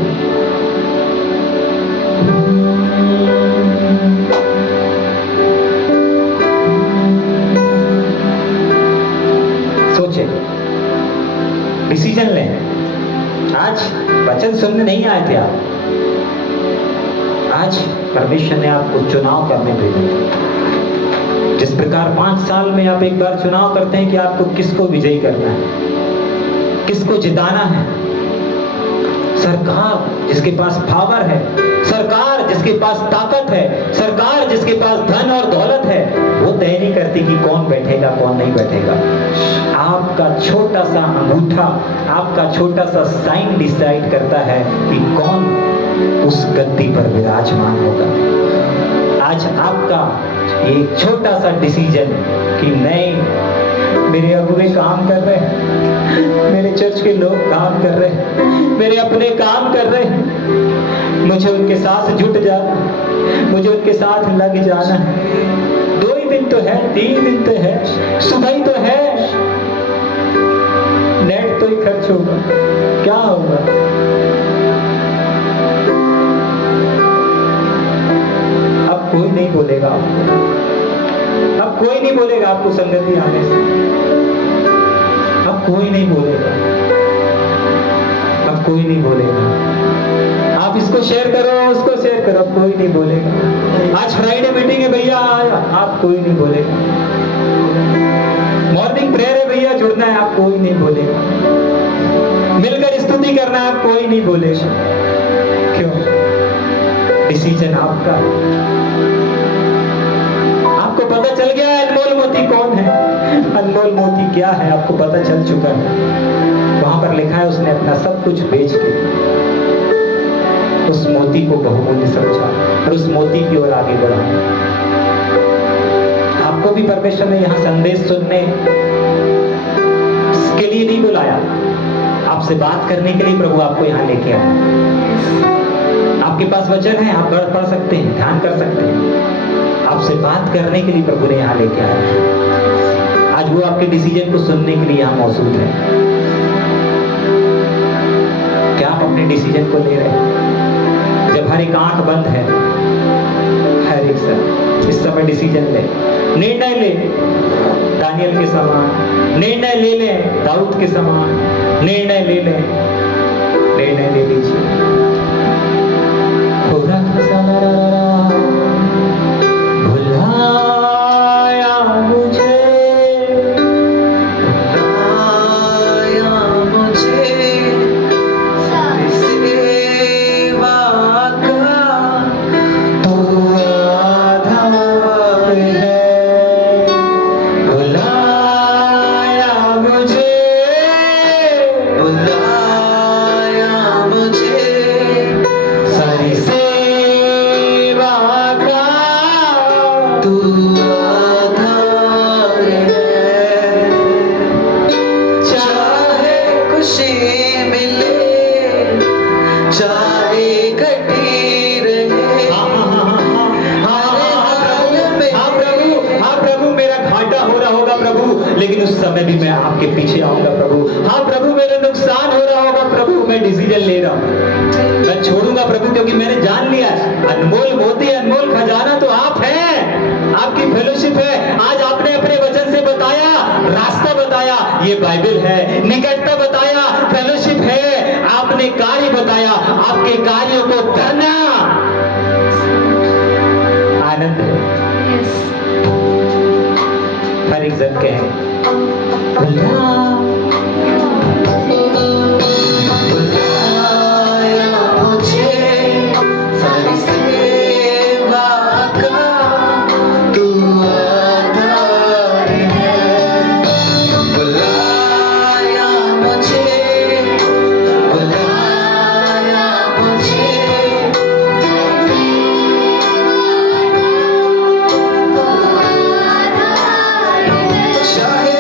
सोचे, डिसीजन लें। आज वचन सुनने नहीं आए थे आप, आज परमेश्वर ने आपको चुनाव करने भेजा। जिस प्रकार 5 साल में आप एक बार चुनाव करते हैं कि आपको किसको विजयी करना है, किसको जिताना है। सरकार जिसके पास पावर है, सरकार जिसके पास ताकत है, सरकार जिसके पास धन और दौलत है, वो तय नहीं करती कि कौन बैठेगा कौन नहीं बैठेगा। आपका छोटा सा अंगूठा, आपका छोटा सा साइन डिसाइड करता है कि कौन उस गद्दी पर विराजमान होगा। आज आपका एक छोटा सा डिसीजन कि नहीं, मेरे अगुवे काम कर रहे हैं, मेरे चर्च के लोग काम कर रहे हैं, मेरे अपने काम कर रहे हैं। मुझे उनके साथ जुट जाना, मुझे उनके साथ लग जाना है। 2 ही दिन तो है, 3 दिन तो है, सुबह ही तो है, नेट तो ही खर्च होगा, क्या होगा? अब कोई नहीं बोलेगा आपको, अब कोई नहीं बोलेगा आपको संगति आने से, अब कोई नहीं बोलेगा, अब कोई नहीं बोलेगा। आप इसको शेयर करो, उसको शेयर करो, अब कोई नहीं बोलेगा। आज फ्राइडे मीटिंग है भैया, आप कोई नहीं बोलेगा। मॉर्निंग प्रेयर है भैया, जुड़ना है, आप कोई नहीं बोलेगा। मिलकर स्तुति करना है, आप कोई नहीं बोलेगा। क्यों? डिसीजन आपका। आपको पता चल गया है अनमोल मोती कौन है, अनमोल मोती क्या है, आपको पता चल चुका है। वहां पर लिखा है उसने अपना सब कुछ बेच के उस मोती को बहुमूल्य समझा और उस मोती की ओर आगे बढ़ा। आपको भी परमेश्वर ने यहाँ संदेश सुनने के लिए नहीं बुलाया, आपसे बात करने के लिए प्रभु आपको यहाँ लेके आया। आपके पास वचन है, आप पढ़ सकते हैं, ध्यान कर सकते हैं। आपसे बात करने के लिए प्रभु ने यहाँ लेके आया। आज वो आपके डिसीजन को सुनने के लिए यहाँ मौजूद है। क्या आप अपने डिसीजन को ले रहे हैं? जब हर एक आंख बंद है, हर एक सर इस समय डिसीजन ले, निर्णय ले, दानियल के समान निर्णय ले लें, दाऊद के समान निर्णय ले लें, निर्णय ले लीजिए। भुलाया मुझे, भुलाया मुझे सारी सेवा का तू आधार है। भुलाया मुझे, भुलाया मुझे सारी सेवा का तू आधार है। चाहे खुशी मिले, चाहे घटी रहे, हाँ प्रभु, मेरा घाटा हो रहा होगा प्रभु, लेकिन उस समय भी मैं आपके पीछे आऊंगा प्रभु। हाँ प्रभु, मेरा नुकसान हो रहा होगा प्रभु, मैं डिसीजन ले रहा हूँ, मैं छोड़ूंगा प्रभु, क्योंकि मैंने जान लिया अनमोल मोती, अनमोल खजाना तो आप हैं, आपकी फेलोशिप है। आज आपने अपने वचन से बताया, रास्ता बताया, ये बाइबल है, निकटता बताया, फेलोशिप है, आपने कार्य बताया, आपके कार्यों को करना आनंद है। हर एक जन कहे सारी सेवा का तू आधार है। बुलाया मुझे, बुलाया मुझे चाहे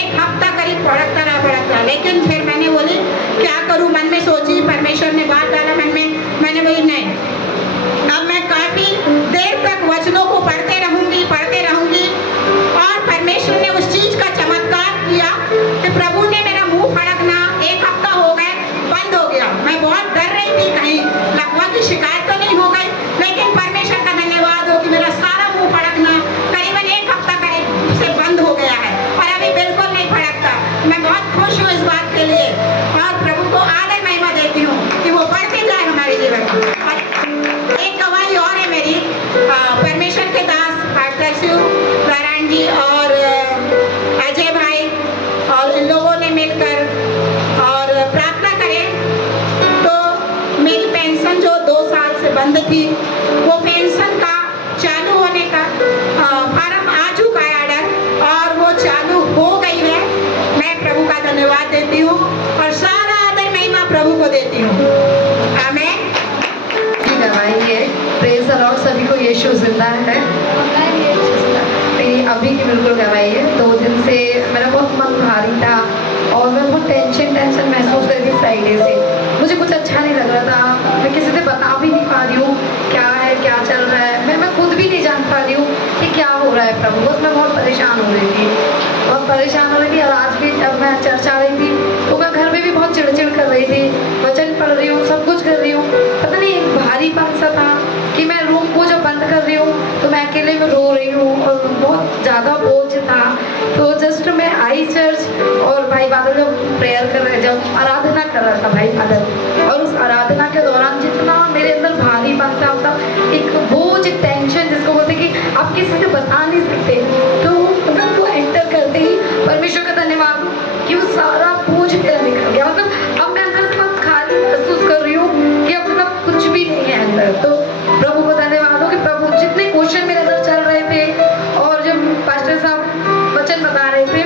एक हफ्ता करीब भड़कता, लेकिन फिर मैंने बोली क्या करूं, मन में सोची, परमेश्वर ने बात डाला मन में, मैंने बोली नहीं, अब मैं काफी देर तक वचनों को पढ़ते रहूंगी और परमेश्वर ने उस चीज का चमत्कार किया कि प्रभु ने मेरा मुंह फड़कना 1 हफ्ता हो गए बंद हो गया। मैं बहुत डर रही थी कहीं लकवा की शिकायत तो नहीं हो गई, लेकिन परमेश्वर का धन्यवाद हो कि मेरा सारा मुंह फड़कना करीबन 1 हफ्ता करीब से बंद हो गया है और अभी बिल्कुल नहीं फड़कता। मैं बहुत खुश हूँ इस बात के लिए और प्रभु को आदर महिमा देती हूँ कि वो बढ़ते जाए हमारे जीवन में। एक गवाही और है मेरी, परमेश्वर के दास पास्टर शिव नारायण जी और अजय भाई और इन लोगों ने मिलकर और प्रार्थना करें तो मेरी पेंशन जो 2 साल से बंद थी वो पेंशन का चालू होने का फार्म आ चुका है ऑर्डर और वो चालू हो गई है। मैं प्रभु का धन्यवाद देती हूँ और सारा आदर महिमा प्रभु को देती हूँ। आमीन। गवाही है, प्रेज द लॉर्ड, सभी को यीशु जिंदा है। मेरी अभी की बिल्कुल गवाही है। 2 दिन से मेरा बहुत मन भारी था और मैं बहुत टेंशन महसूस कर रही थी फ्राइडे से। मुझे कुछ अच्छा नहीं लग रहा था, मैं किसी से बता भी नहीं पा रही हूँ क्या है, क्या चल रहा है, मैं खुद भी नहीं जान पा रही हूँ कि क्या हो रहा है प्रभु। बस मैं बहुत परेशान हो रही थी और आज भी जब मैं चर्च आ रही थी तो मैं घर में भी बहुत चिड़चिड़ कर रही थी, वचन पढ़ रही हूँ, सब कुछ कर रही हूँ, पता नहीं एक भारीपन सा था कि मैं रूम को जब बंद कर रही हूँ तो मैं अकेले में रो रही हूँ और बहुत ज़्यादा बोझ था। तो जस्ट मैं आई चर्च और भाई बादल जब प्रेयर कर रहे, जब आराधना कर रहा था भाई बादल, और उस आराधना के दौरान जितना मेरे अंदर भारीपन था, मतलब एक बोझ, एक टेंशन जिसको बोलते कि आप किसी से बता नहीं सकते, तो मतलब वो एंटर करते ही परमेश्वर का धन्यवाद कि वो सारा बोझ मेरा निकल गया। मतलब अब मैं अंदर से बहुत खाली महसूस कर रही हूँ कि अब मतलब कुछ भी नहीं है अंदर। तो प्रभु को धन्यवाद हो कि प्रभु जितने क्वेश्चन मेरे अंदर चल रहे थे और जब पास्टर साहब वचन बता रहे थे,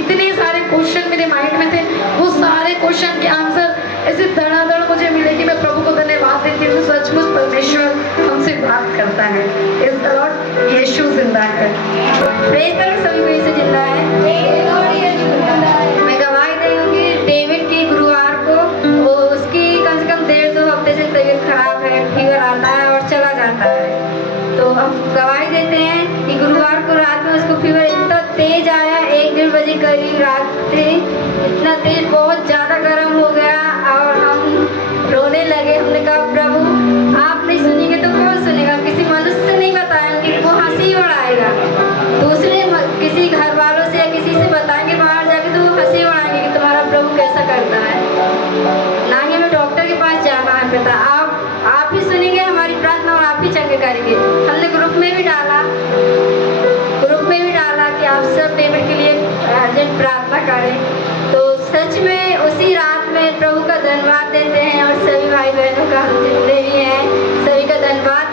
इतने सारे क्वेश्चन मेरे माइंड में थे, वो सारे क्वेश्चन के आंसर ऐसे धड़ाधड़ मुझे मिले कि मैं प्रभु को धन्यवाद देती हूँ। सचमुच परमेश्वर हमसे बात करता है। इस लॉर्ड यीशु जिंदा है। प्रेज द लॉर्ड, सभी को यीशु जिंदा है। मैं गवाही दूंगी डेविड की गुरुवार को, वो उसकी कम से कम 1.5-2 हफ्ते से तबीयत खराब है, फीवर आता है और चला जाता है। तो हम गवाही देते हैं कि गुरुवार को रात में उसको फीवर इतना तेज आया, 1-1:30 बजे करीब रात से, इतना तेज, बहुत ज़्यादा गर्म हो गया और हम रोने लगे। हमने कहा प्रभु आप नहीं सुनेंगे तो कौन सुनेगा, किसी मनुष्य से नहीं बताएंगे, वो हंसी उड़ाएगा, दूसरे किसी घर वालों से या किसी से बताएंगे बाहर जाके तो वो हंसी उड़ाएंगे कि तुम्हारा प्रभु कैसा करता है। ना ही हमें डॉक्टर के पास जाना है, पता आप ही सुनेंगे हमारी प्रार्थना और आप ही चंगे करेंगे। हमने ग्रुप में भी डाला कि आप सब डेविड के लिए अर्जेंट प्रार्थना करें। तो सच में उसी रात में प्रभु का धन्यवाद देते हैं और सभी भाई बहनों का हम जितने भी हैं सभी का धन्यवाद